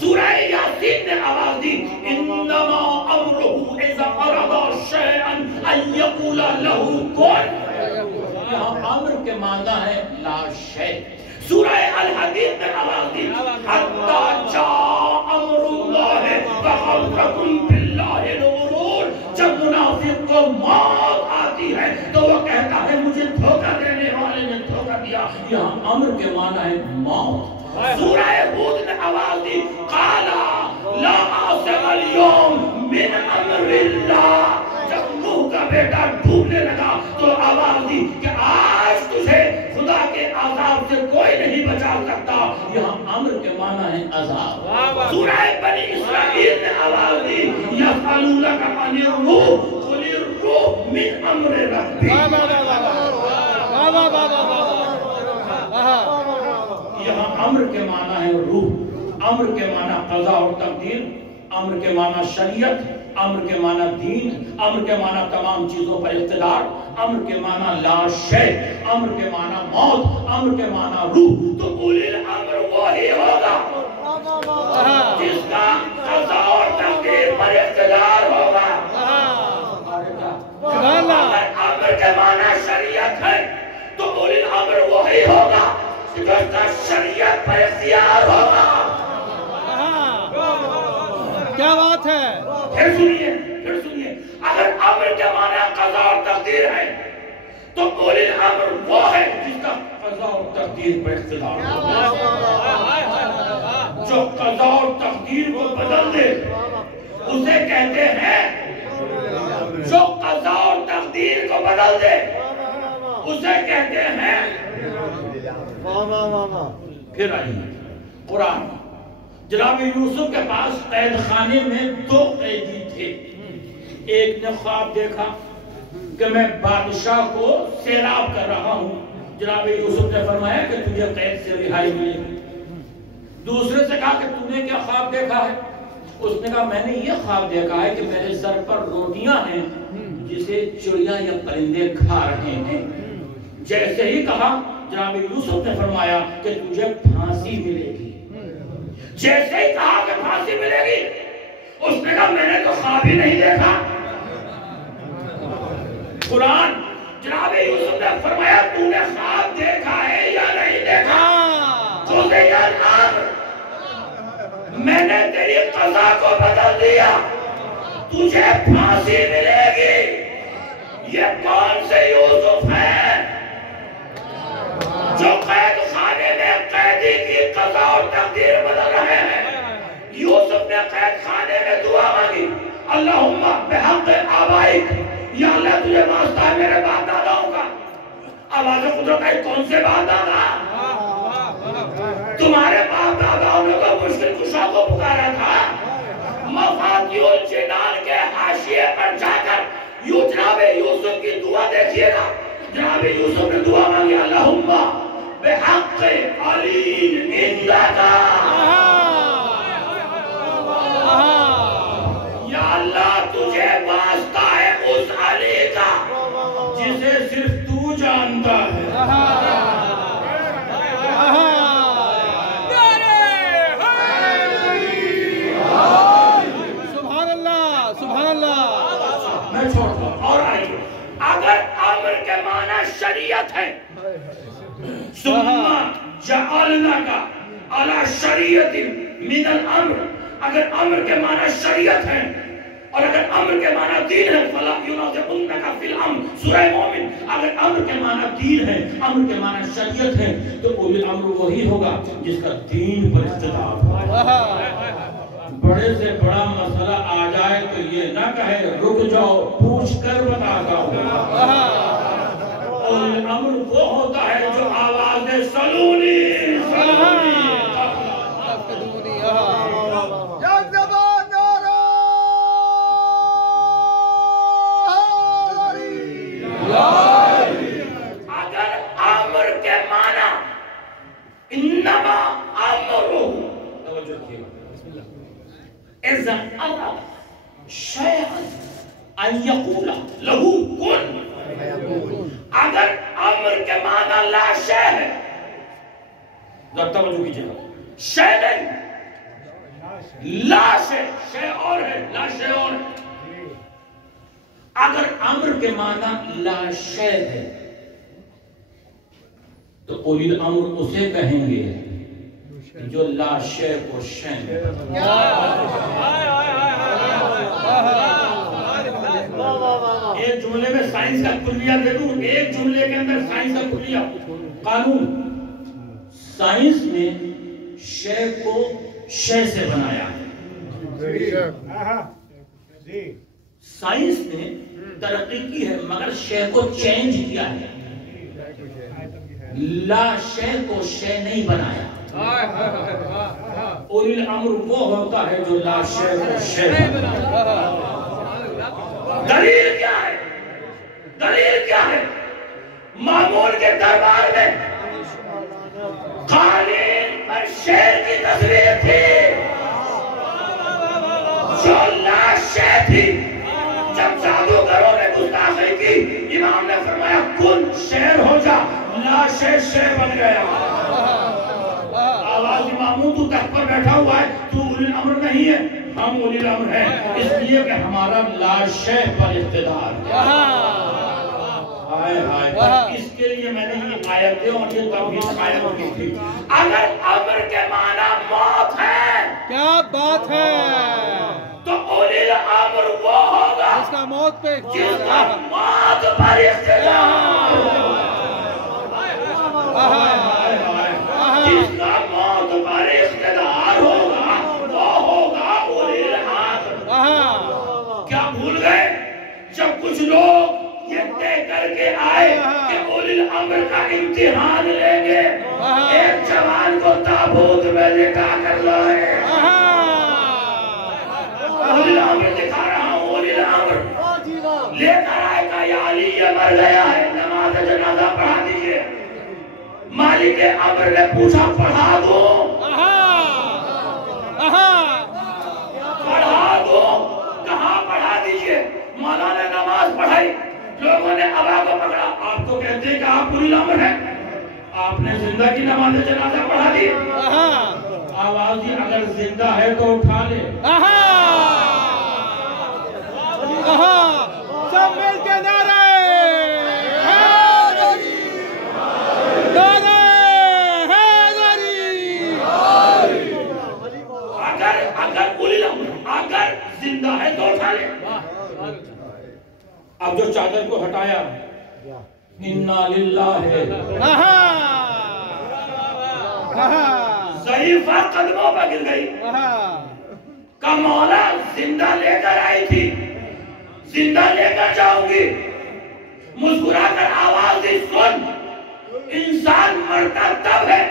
سورہ یاسین نے آواز دی انما امرہ اذا اراد شیئا ان یقول لہ کن. یہاں امر کے معنی ہے لا شیء. سورہ الحدید نے آواز دی حتی جاء امر اللہ فغرکم باللہ الغرور. جب منافق کو موت آتی ہے تو وہ کہتا ہے مجھے دھوکہ دینے والے نے دھوکہ دیا. یہاں امر کے معنی ہے موت. سورہ ہود نے آواز دی قالا لا عاصم اليوم من امر اللہ. جب نوح کا بیٹا ڈوبنے لگا تو آواز دی کہ آج تجھے خدا کے عذاب سے کوئی نہیں بچا سکتا. یہاں امر کے معنی ہے عذاب. سورہ بنی اسرائیل نے آواز دی یسألونک عن الروح قل الروح من امر ربی. یہاں امر کے معنی ہے روح، امر کے معنی قضا اور تقدیر، امر کے معنی شریعت، امر کے معنی دین، امر کے معنی تمام چیزوں پر اقتدار، امر کے معنی لا شیء، امر کے معنی موت، امر کے معنی روح. تو اولی الامر وہی ہوگا جس کا قضا اور تقدیر پر اقتدار ہوگا. اگر امر کے معنی شریعت ہے تو اولی الامر وہی ہوگا کہ جو اس کا شریعت پر اختیار ہوگا. کیا بات ہے. پھر سنیے اگر امر کے معنی قضا اور تقدیر ہے تو اولی الامر وہ ہے جس کا قضا اور تقدیر پر اختیار جو قضا اور تقدیر کو بدل دے اسے کہتے ہیں جو قضا اور تقدیر کو بدل دے اسے کہتے ہیں. پھر آئیے قرآن. جناب یوسف کے پاس قید خانے میں 2 قیدی تھے. ایک نے خواب دیکھا کہ میں بادشاہ کو سیراب کر رہا ہوں. جناب یوسف نے فرمایا کہ تجھے قید سے رہائی ملے گی. دوسرے سے کہا کہ تم نے کیا خواب دیکھا ہے؟ اس نے کہا میں نے یہ خواب دیکھا ہے کہ میرے سر پر روٹیاں ہیں جسے چڑیا یا پرندے کھا رہے ہیں. جیسے ہی کہا جناب یوسف نے فرمایا کہ تجھے پھانسی ملے گی. جیسے ہی کہا کہ پھانسی ملے گی اس نے کہا میں نے تو خواب ہی نہیں دیکھا. قرآن جناب یوسف نے فرمایا تو نے خواب دیکھا ہے یا نہیں دیکھا؟ میں نے تیری قضا کو بدل دیا تجھے پھانسی ملے گی. یہ کون سے یوسف ہے جو قید خانے میں قیدی کی قضا اور تقدیر بدل رہے ہیں؟ یوسف نے قید خانے میں دعا مانگی اللہم بحق آبائک یا اللہ تجھے واسطہ ہے میرے باپ داداؤں کا. آواز قدرت ہے کون سے باپ دادا؟ تمہارے باپ داداؤں نے تو مشکل کشا کو پکارا تھا. مفاتیح الجنان کے حاشیے پر جا کر جناب یوسف کی دعا دیکھیے گا. جناب یوسف نے دعا مانگی اللہم بحق علی اندکا یا اللہ تجھے واسطہ ہے اس علی کا جسے صرف تو جانتا ہے. سبحان اللہ سبحان اللہ. میں چھوڑتا ہوں. اور آئیے اگر امر کے معنی شریعت ہے ثم جعلناک علی شریعت من الامر. اگر امر کے معنی شریعت ہے اور اگر امر کے معنی دین ہے فلا ینازعنک فی الامر. سورہ مومن. اگر امر کے معنی دین ہے امر کے معنی شریعت ہے تو اولی الامر وہی ہوگا جس کا دین پر اختلاف ہے. بڑے سے بڑا مسئلہ آ جائے تو یہ نہ کہے رک جاؤ پوچھ کر بتاتا ہوں. اولی الامر وہ ہوتا ہے جو آواز دے سلونی سلونی اگر امر کے معنی انما امرہ توجہ کیے اذا اراد شیئا ان یقول لہو کن. اگر امر کے معنی لا شے ہے ذرا توجہ کیجئے شے نہیں لا شے. شے اور ہے لا شے اور ہے. اگر امر کے معنی لا شے ہے تو اولی الامر اسے کہیں گے جو لا شے کو شے. ایک جملے میں سائنس کا کلیہ دے دوں. ایک جملے کے اندر سائنس کا کلیہ قانون. سائنس نے شے کو شے سے بنایا. سائنس نے ترقی کی ہے مگر شے کو چینج کیا ہے. لا شے کو شے نہیں بنایا. اولی الامر وہ ہوتا ہے جو لا شے کو شے بنایا. دلیل کیا ہے؟ دلیل کیا ہے؟ مامون کے دربار میں قالین پر شیر کی تصویر تھی جو لا شے تھی. جب جادوگروں نے گستاخی کی امام نے فرمایا کن شیر ہو جا. لا شے شیر بن گیا. آواز اماموں تو تخت پر بیٹھا ہوا ہے تو اولی الامر نہیں ہے. ہم اولی الامر ہیں اس لیے کہ ہمارا لا شے پر اقتدار ہے. اس اس کے لیے میں نے یہ آیتیں اور یہ توحید قائم کی تھی. اگر امر کے معنی موت ہے، کیا بات ہے، تو اولی الامر وہ ہوگا جس کا موت پہ جس کا موت پر اقتدار، جس کا موت پر اقتدار ہوگا وہ ہوگا اولی الامر. کیا بھول گئے جب کچھ لوگ یہ طے کر کے آئے کہ اولی الامر کا امتحان لیں گے، ایک جوان کو تابوت میں لٹا کر لائے. اولی الامر دکھا رہا ہوں، اولی الامر لے کر آئے کہا یا علی یہ مر گیا ہے، نماز جنازہ پڑھا دیجئے. مالک امر نے پوچھا پڑھا دوں؟ پڑھا دوں؟ کہاں پڑھا دیجئے؟ مولا نے نماز پڑھائی، لوگوں نے ابا کو پکڑا. آپ تو کہتے ہیں کہ آپ اولی الامر ہیں، آپ نے زندہ کی نماز جنازہ پڑھا دی. آواز دی اگر زندہ ہے تو اٹھا لے. سب مل کے نعرہ حیدری، نعرہ حیدری. اگر اولی الامر اگر زندہ ہے تو اٹھا لے. اب جو چادر کو ہٹایا، انا للہ ہے، ضعیفہ قدموں پر گر گئی. کا مولا زندہ لے کر آئی تھی، زندہ لے کر جاؤں گی. مسکرا کر آواز دی سن، انسان مرتا تب ہے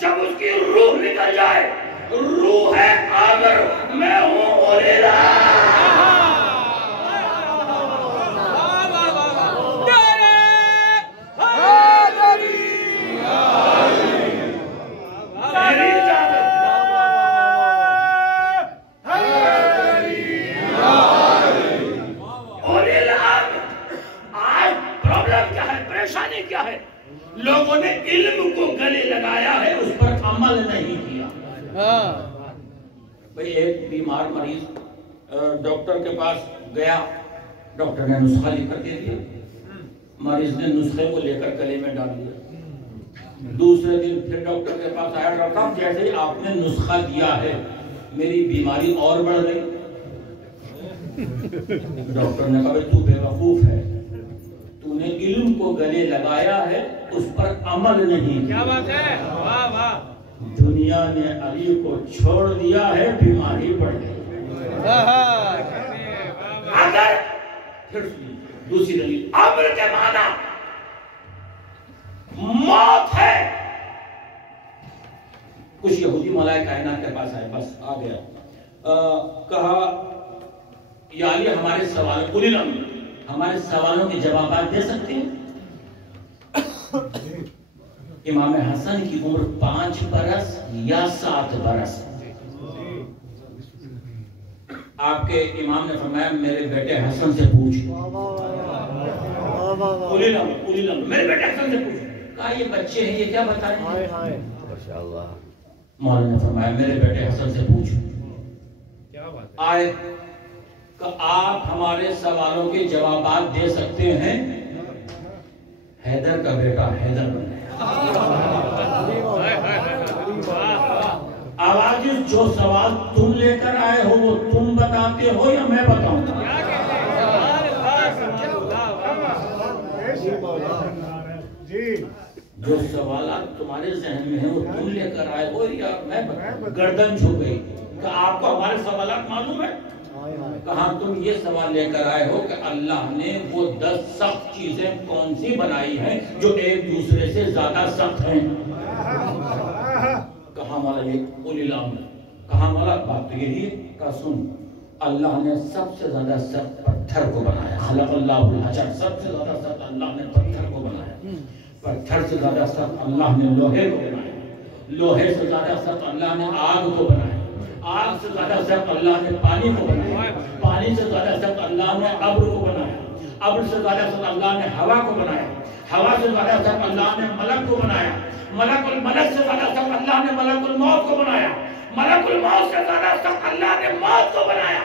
جب اس کی روح نکل جائے. روح ہے امر، میں ہوں اولی الامر. کیا ہے؟ لوگوں نے علم کو گلے لگایا ہے، اس پر عمل نہیں کیا. بھئی ایک بیمار مریض ڈاکٹر کے پاس گیا، ڈاکٹر نے نسخہ لے کر دے دیا، مریض نے نسخے کو لے کر گلے میں ڈال دیا. دوسرے دن پھر ڈاکٹر کے پاس آیا، ڈاکٹر صاحب جیسے آپ نے نسخہ دیا ہے میری بیماری اور بڑھ گئی. ڈاکٹر نے کہا بھئی تو بے وقوف ہے، تو نے علم کو گلے لگایا ہے، اس پر عمل نہیں. کیا بات ہے، واہ واہ. دنیا نے علی کو چھوڑ دیا ہے، بیماری بڑھ گئی. اگر پھر دوسری دلیل امر کے معنی موت ہے. کچھ یہودی ملائکہ کائنات کے پاس آئے، بس آ گیا، کہا یا علی ہمارے سوال اولی الامر ہمارے سوالوں کے جوابات دے سکتے ہیں؟ امام حسن کی عمر 5 برس یا 7 برس. آپ کے امام نے فرمایا میرے بیٹے حسن سے پوچھ. اولی الامر میرے بیٹے حسن سے پوچھ. کہا یہ بچے ہیں، یہ کیا بتائیں؟ مولانا نے فرمایا میرے بیٹے حسن سے پوچھ. آئے کہ آپ ہمارے سوالوں کے جوابات دے سکتے ہیں. حیدر کا بیٹا حیدر بن گیا. آواز جو سوال تم لے کر آئے ہو وہ تم بتاتے ہو یا میں بتاؤں؟ جو سوالات تمہارے ذہن میں ہیں وہ تم لے کر آئے ہو یا میں بتاؤں؟ گردن جھک گئی کہ آپ کو ہمارے سوالات معلوم ہے؟ کہاں تم یہ سوال لے کر آئے ہو کہ اللہ نے وہ 10 سخت چیزیں کون سی بنائی ہیں جو ایک دوسرے سے زیادہ سخت ہیں؟ کہاں مولا یہ اولی الامر. کہاں مولا بات تو یہی ہے. کہا سن، اللہ نے سب سے زیادہ سخت پتھر کو بنایا. خلق اللہ الحجر، سب سے زیادہ سخت اللہ نے پتھر کو بنایا. پتھر سے زیادہ سخت اللہ نے لوہے کو بنایا. لوہے سے زیادہ سخت اللہ نے آگ کو بنایا. آگ سے زیادہ سخت اللہ نے پانی کو بنایا. پانی سے زیادہ سخت اللہ نے ابر کو بنایا. ابر سے زیادہ سخت اللہ نے ہوا کو بنایا. ہوا سے زیادہ سخت اللہ نے ملک کو بنایا. ملک الملک سے زیادہ سخت اللہ نے ملک الموت کو بنایا. ملک الموت سے زیادہ سخت اللہ نے موت کو بنایا.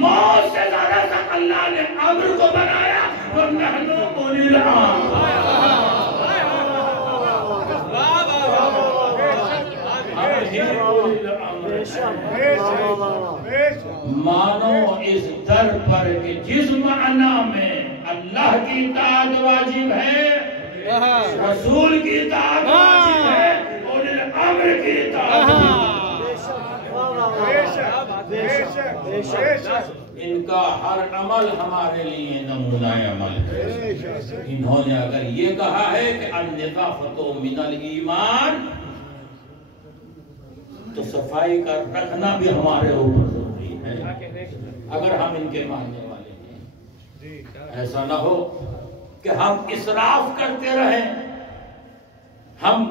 موت سے زیادہ سخت اللہ نے ابر کو بنایا. وَنَحْنُ أُولِي الْأَلْبَابِ. مانو اس در پر کہ جس معنی میں اللہ کی اطاعت واجب ہے، رسول کی اطاعت واجب ہے، اور امر کی اطاعت ان کا ہر عمل ہمارے لیے نمونہ عمل ہے۔ انہوں نے اگر یہ کہا ہے کہ النظافۃ من الایمان، تو صفائی کا رکھنا بھی ہمارے اوپر ضروری ہے اگر ہم ان کے ماننے والے ہیں۔ ایسا نہ ہو کہ ہم اسراف کرتے رہیں، ہم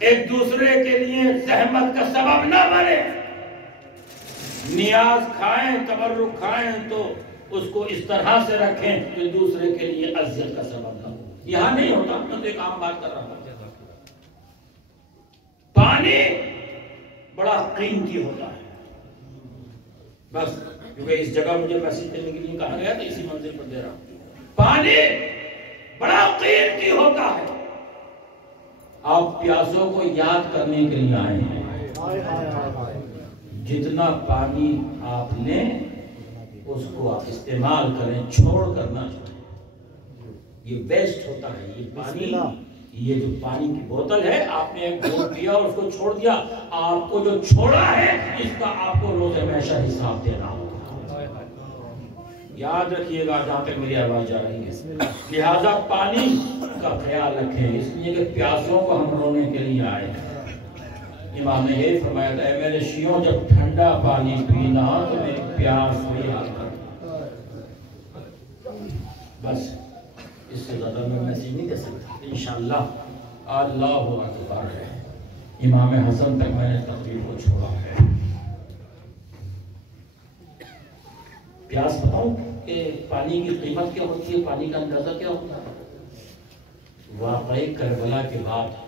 ایک دوسرے کے لیے زحمت کا سبب نہ بنے، نیاز کھائیں تبرک کھائیں تو اس کو اس طرح سے رکھیں کہ دوسرے کے لیے اذیت کا سبب نہ ہو۔ یہاں نہیں ہوتا، میں تو ایک عام بات کر رہا ہوں۔ پانی بڑا قیمتی ہوتا ہے، بس کیونکہ اس جگہ مجھے میسج دینے کے لیے کہا گیا تو اسی منزل پر دے رہا ہوں۔ پانی بڑا قیمتی ہوتا ہے۔ آپ پیاسوں کو یاد کرنے کے لیے آئے ہیں، جتنا پانی آپ لیں اس کو آپ استعمال کریں، چھوڑ کرنا چاہیے۔ یہ ویسٹ ہوتا ہے، یہ پانی، یہ جو پانی کی بوتل ہے آپ نے ایک گھونٹ پیا اور اس کو چھوڑ دیا، آپ کو جو چھوڑا ہے اس کا آپ کو روز ہمیشہ حساب دینا ہوگا۔ یاد رکھیے گا جہاں تک میری آواز جا رہی ہے، لہذا پانی کا خیال رکھیں، اس لیے کہ پیاسوں کو ہم رونے کے لیے آئے ہیں۔ امام نے یہی فرمایا تھا، اے میرے شیعوں جب ٹھنڈا پانی پینا تو میری پیاس بھی حل کر۔ بس اس سے زیادہ میں میسیج نہیں دے سکتا۔ انشاءاللہ اللہ اکبر ہے۔ امام حسن تک میں نے تقریر کو چھوڑا ہے۔ پیاس بتاؤں کہ پانی کی قیمت کیا ہوتی ہے، پانی کا اندازہ کیا ہوتا ہے؟ واقعی کربلا کے بعد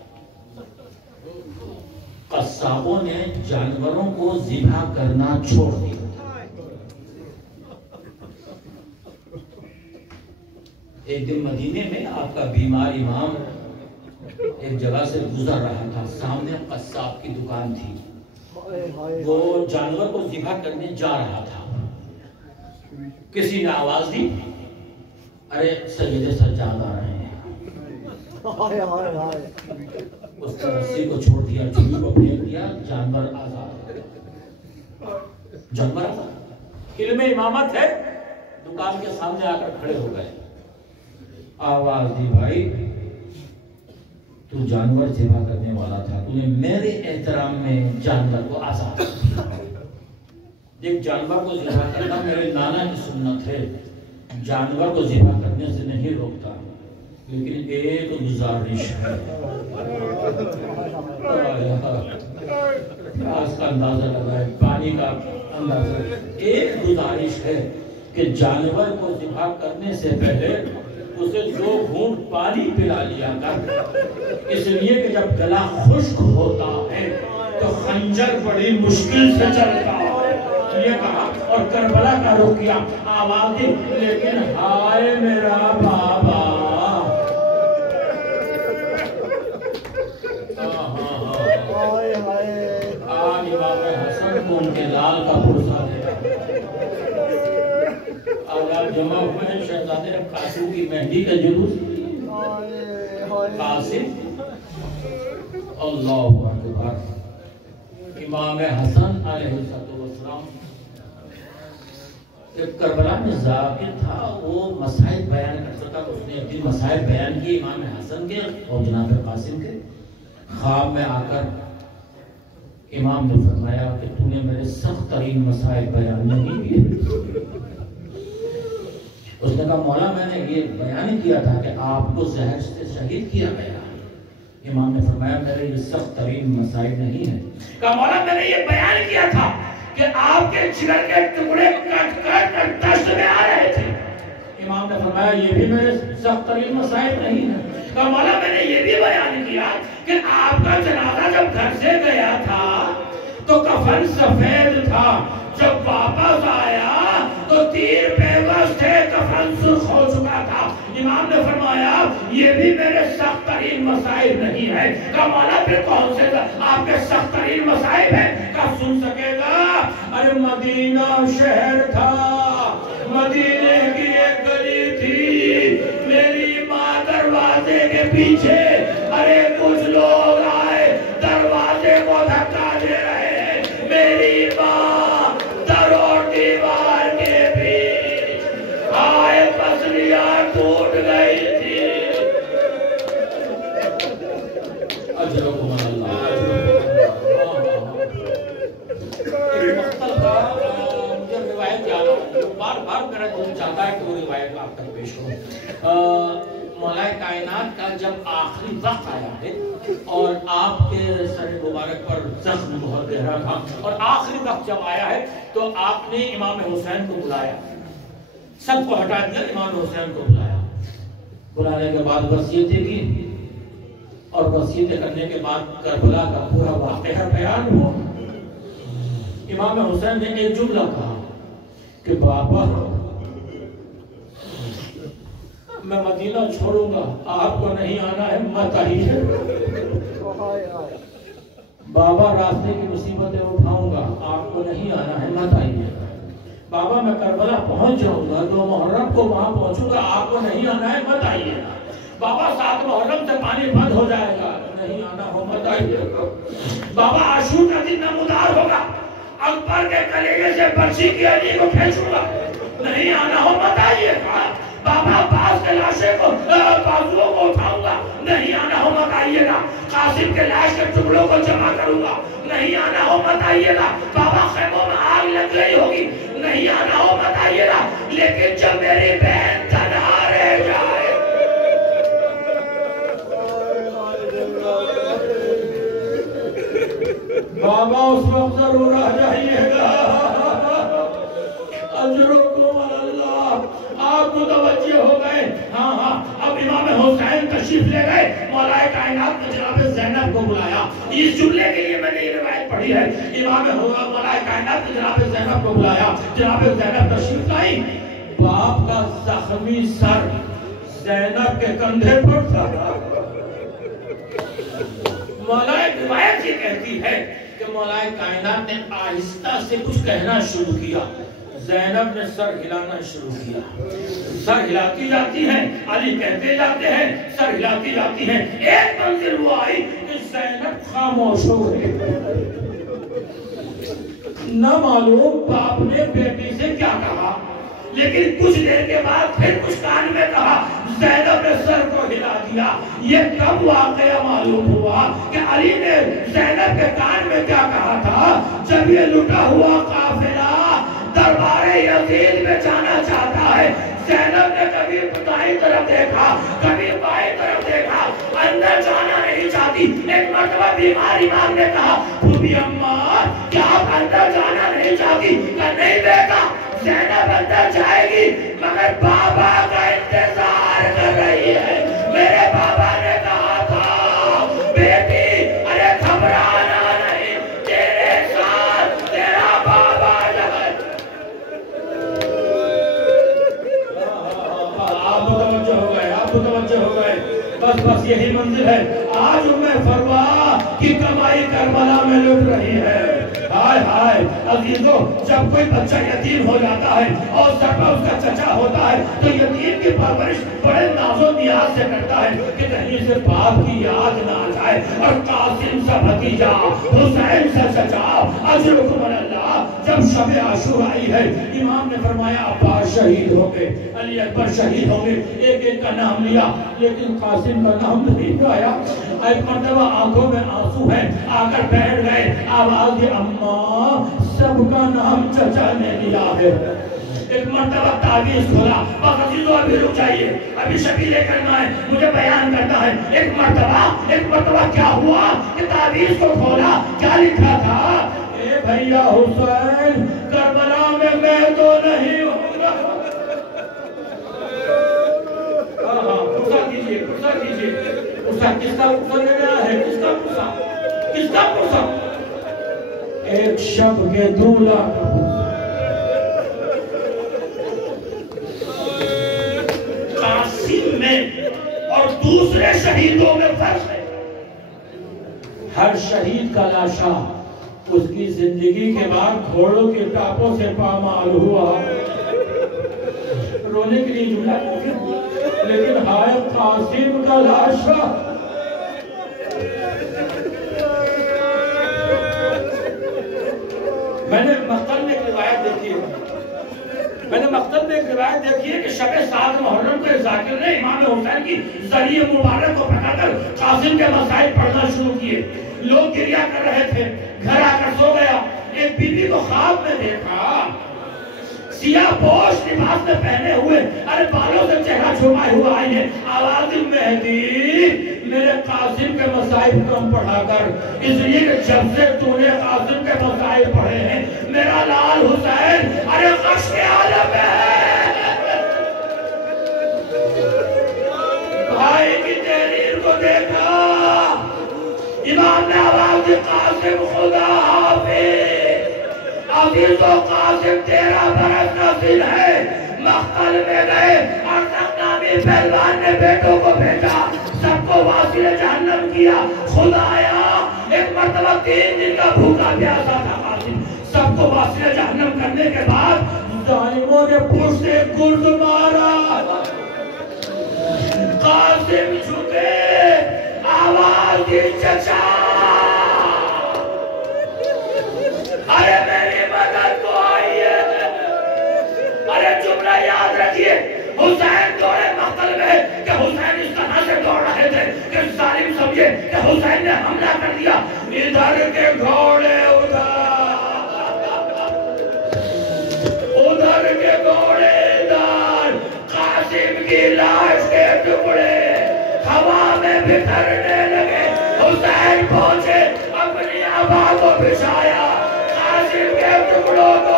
قصابوں نے جانوروں کو ذبح کرنا چھوڑ دیا۔ ایک دن مدینے میں آپ کا بیمار امام ایک جگہ سے گزر رہا تھا، سامنے قصاب کی دکان تھی، وہ جانور کو ذبح کرنے جا رہا تھا۔ کسی نے آواز دی، ارے سید سجاد آ رہے ہیں۔ اس کا رسی کو چھوڑ دیا، چوبی کو پھینک دیا، جانور آزاد، جانور آزاد۔ علم امامت ہے، دکان کے سامنے آ کر کھڑے ہو گئے، آواز دی، بھائی تو جانور ذبح کرنے والا تھا، تو نے میرے احترام میں جانور کو آزاد کیا۔ ایک جانور کو ذبح کرنا میرے نانا کی سنت ہے، جانور کو ذبح کرنے سے نہیں روکتا، لیکن ایک گزارش ہے، پیاس کا اندازہ لگائے، پانی کا اندازہ، ایک گزارش ہے کہ جانور کو ذبح کرنے سے پہلے اسے 2 گھونٹ پانی پلا لیا کر، اس لیے کہ جب گلا خشک ہوتا ہے تو خنجر بڑی مشکل سے چلتا ہے، یہ کہا اور کربلا کا رخ کیا، آواز دی، لیکن ہائے میرا بابا، آج امام حسن کو ان کے لال کا بھروسہ دے، آج جمع ہوئے ہیں شہزادے قاسم کی مہندی کا جلوس، قاسم اللہ اکبر۔ امام حسن علیہ السلام ایک کربلا میں ذاکر تھا، وہ مسائل بیان کرتا تھا، اس نے اپنی مسائل بیان کی امام حسن کے اور جناب قاسم کے۔ خواب میں آ کر امام نے فرمایا کہ تو نے میرے سخت ترین مسائل بیان نہیں کیے۔ اس نے کہا مولا میں نے یہ بیان کیا تھا کہ آپ کو زہر سے شہید کیا گیا۔ امام نے فرمایا میرے یہ سخت ترین مسائل نہیں ہیں۔ کہا مولا میں نے یہ بیان کیا تھا کہ آپ کے جگر کے ٹکڑے کٹ کٹ دشت میں آ رہے تھے۔ امام نے فرمایا یہ بھی میرے سخت ترین مسائل نہیں ہیں۔ کہا مولا میں نے یہ بھی بیان کیا کہ آپ کا جنازہ جب گھر سے گیا تھا تو کفن سفید تھا، جب واپس آیا تو 3 پیوست تھے، کفن سرخ ہو چکا تھا۔ امام نے فرمایا یہ بھی میرے سخت ترین مسائل نہیں ہے۔ کہا مولا پھر کون سے آپ کے سخت ترین مسائل ہیں؟ کہا سن سکے گا اگر مدینہ شہر تھا، مدینے کی ایک گلی تھی، میری ماں دروازے کے پیچھے، ارے کچھ لوگ آئے دروازے کو دھکا دے رہے، میری ماں در اور دیوار کے بیچ آئے پسلیاں ٹوٹ گئی تھی۔ اجرکم اللہ۔ مجھے روایت یاد آئی، بار بار میرا دل چاہتا ہے کہ وہ روایت آپ تک پیش کروں۔ مولا کائنات کا جب آخری وقت آیا ہے اور آپ کے سر مبارک پر زخم بہت گہرا تھا، اور آخری وقت جب آیا ہے تو آپ نے امام حسین کو بلایا، سب کو ہٹا دیا، امام حسین کو بلایا۔ بلانے کے بعد وصیتیں کی، اور وصیتیں کرنے کے بعد کربلا کا پورا واقعہ بیان ہوا۔ امام حسین نے ایک جملہ کہا کہ بابا میں مدینہ چھوڑوں گا، آپ کو نہیں آنا ہے، مت آئیے۔ بابا راستے کی مصیبتیں اٹھاؤں گا، آپ کو نہیں آنا ہے، مت آئیے۔ بابا میں کربلا پہنچ جاؤں گا، 2 محرم کو وہاں پہنچوں گا، آپ کو نہیں آنا ہے، مت آئیے۔ بابا 7 محرم سے پانی بند ہو جائے گا، نہیں آنا ہو مت آئیے۔ بابا عاشور کا دن نمودار ہوگا، اکبر کے کلیجے سے برچی کی علی کو کھینچوں گا، نہیں آنا ہو مت آئیے گا۔ بابا عباس کے لاشے کو بازوؤں کو اٹھاؤں گا، نہیں آنا ہو مت آئیے گا۔ قاسم کے لاش کے ٹکڑوں کو جمع کروں گا، نہیں آنا ہو مت آئیے گا۔ بابا خیموں میں آگ لگ گئی ہوگی، نہیں آنا ہو مت آئیے گا۔ لیکن جب میری بہن تنہا رہ جائے، بابا اس وقت ضرور آ جائیے گا۔ اجرکم اللہ۔ آپ متوجہ ہو گئے؟ ہاں ہاں۔ اب امام حسین تشریف لے گئے، مولا کائنات نے جناب زینب کو بلایا۔ اس جملے کے لیے میں نے یہ روایت پڑھی ہے، امام مولا کائنات نے جناب زینب کو بلایا، جناب زینب تشریف لائی، باپ کا زخمی سر زینب کے کندھے پر تھا۔ مولا روایت یہ کہتی ہے کہ مولا کائنات نے آہستہ سے کچھ کہنا شروع کیا، زینب نے سر ہلانا شروع کیا، سر ہلاتی جاتی ہیں، علی کہتے جاتے ہیں، سر ہلاتی جاتی ہیں۔ ایک منزل وہ آئی کہ زینب خاموش ہو گئی، نہ معلوم باپ نے بیٹی سے کیا کہا، لیکن کچھ دیر کے بعد پھر کچھ کان میں کہا، زینب نے سر کو ہلا دیا۔ یہ کب واقعہ معلوم ہوا کہ علی نے زینب کے کان میں کیا کہا تھا؟ جب یہ لٹا ہوا قافلہ دربار یزید میں جانا چاہتا ہے، زینب نے کبھی دائیں طرف دیکھا، کبھی بائیں طرف دیکھا، اندر جانا نہیں چاہتی۔ ایک مرتبہ بیمار امام نے کہا، بھوبی اماں کیا آپ اندر جانا نہیں چاہتی؟ کہ نہیں بیٹا، زینب اندر جائے گی مگر بابا کا انتظار کر رہی ہے۔ میرے بابا نے کہا تھا، بیٹی ارے گھبرانا نہیں، تیرے ساتھ تیرا بابا ہے۔ آپ متوجہ ہو گئے، آپ متوجہ ہو گئے۔ بس یہی منزل ہے۔ آج فروا کی کمائی کربلا میں لٹ رہی ہے۔ ہائے ہائے عزیزو، جب کوئی بچہ یتیم ہو جاتا ہے اور سر پر اس کا چچا ہوتا ہے تو یتیم کی پرورش بڑے ناز و نیاز سے کرتا ہے کہ کہیں سے باپ کی یاد نہ آ جائے، اور قاسم سے بھتیجا، حسین سے چچا، اجرکم اللہ۔ جب شب عاشور آئی ہے، امام نے فرمایا عباس شہید ہوں گے، علی اکبر شہید ہوں گے، ایک ایک کا نام لیا لیکن قاسم کا نام نہیں آیا۔ ایک مرتبہ آنکھوں میں آنسو ہے، آ کر بیٹھ گئے، آواز دی اماں سب کا نام چچا نے لیا ہے۔ ایک مرتبہ تعویذ کھولا، عزیزو ابھی رک جائیے، ابھی شبیلے کرنا ہے، مجھے بیان کرنا ہے۔ ایک مرتبہ کیا ہوا کہ تعویذ کو کھولا، کیا لکھا تھا؟ اے بھیا حسین، کربلا میں میں تو نہیں ہوں گا۔ پرسا کیجئے، پرسا کیجئے، پرسا کس کا پرسا لینا ہے؟ کس کا پرسا؟ کس کا پرسا؟ ایک شب کے دولہ کا پرسا۔ قاسم میں اور دوسرے شہیدوں میں فرق ہے۔ ہر شہید کا لاشا اس کی زندگی کے بعد گھوڑوں کے ٹاپوں سے پامال ہوا. رونے کے لیے جملہ لیکن ہائے قاسم کا لاشا. میں نے مقتل میں ایک روایت دیکھی ہے کہ شب 7 محرم کو ذاکر نے امام حسین کی ذریعہ مبارک کو پکا کر قاسم کے مسائل پڑھنا شروع کیے. لوگ گریہ کر رہے تھے. گھر آ کر سو گیا. ایک بی بی کو خواب میں دیکھا سیاہ پوش لباس میں پہنے ہوئے, ارے بالوں سے چہرہ چھپائے ہوا آئی ہے. آواز مہدی میرے قاسم کے مسائل کم پڑھا کر, اس لیے کہ جب سے تو نے قاسم کے مسائل پڑھے ہیں میرا لال حسین ارے غش کے عالم ہے. بھائی کی تحریر کو دیکھا, امام نے آواز دی قاسم خدا حافظ. عزیز و قاسم 13 برس نصیب ہے. مقتل میں گئے اور تقنامی پہلوان نے بیٹوں کو بھیجا, سب کو واصل جہنم کیا. خدایا ایک مرتبہ 3 دن کا بھوکا پیاسا تھا قاسم. سب کو واصل جہنم کرنے کے بعد ظالموں نے پوچھ سے گرد مارا. قاسم جھکے, آواز دی چچا ارے میری مدد کو آئیے. ارے جملہ یاد رکھیے, حسین دوڑے مقتل میں کہ حسین اس طرح سے دوڑ رہے تھے کہ ظالم سمجھے کہ حسین نے حملہ کر دیا. ادھر کے گھوڑے ادھر کے گھوڑے ادھر, قاسم کی لاش کے ٹکڑے ہوا میں بکھرنے لگے. حسین پہنچے, اپنی آبا کو بچھایا, قاسم کے ٹکڑوں کو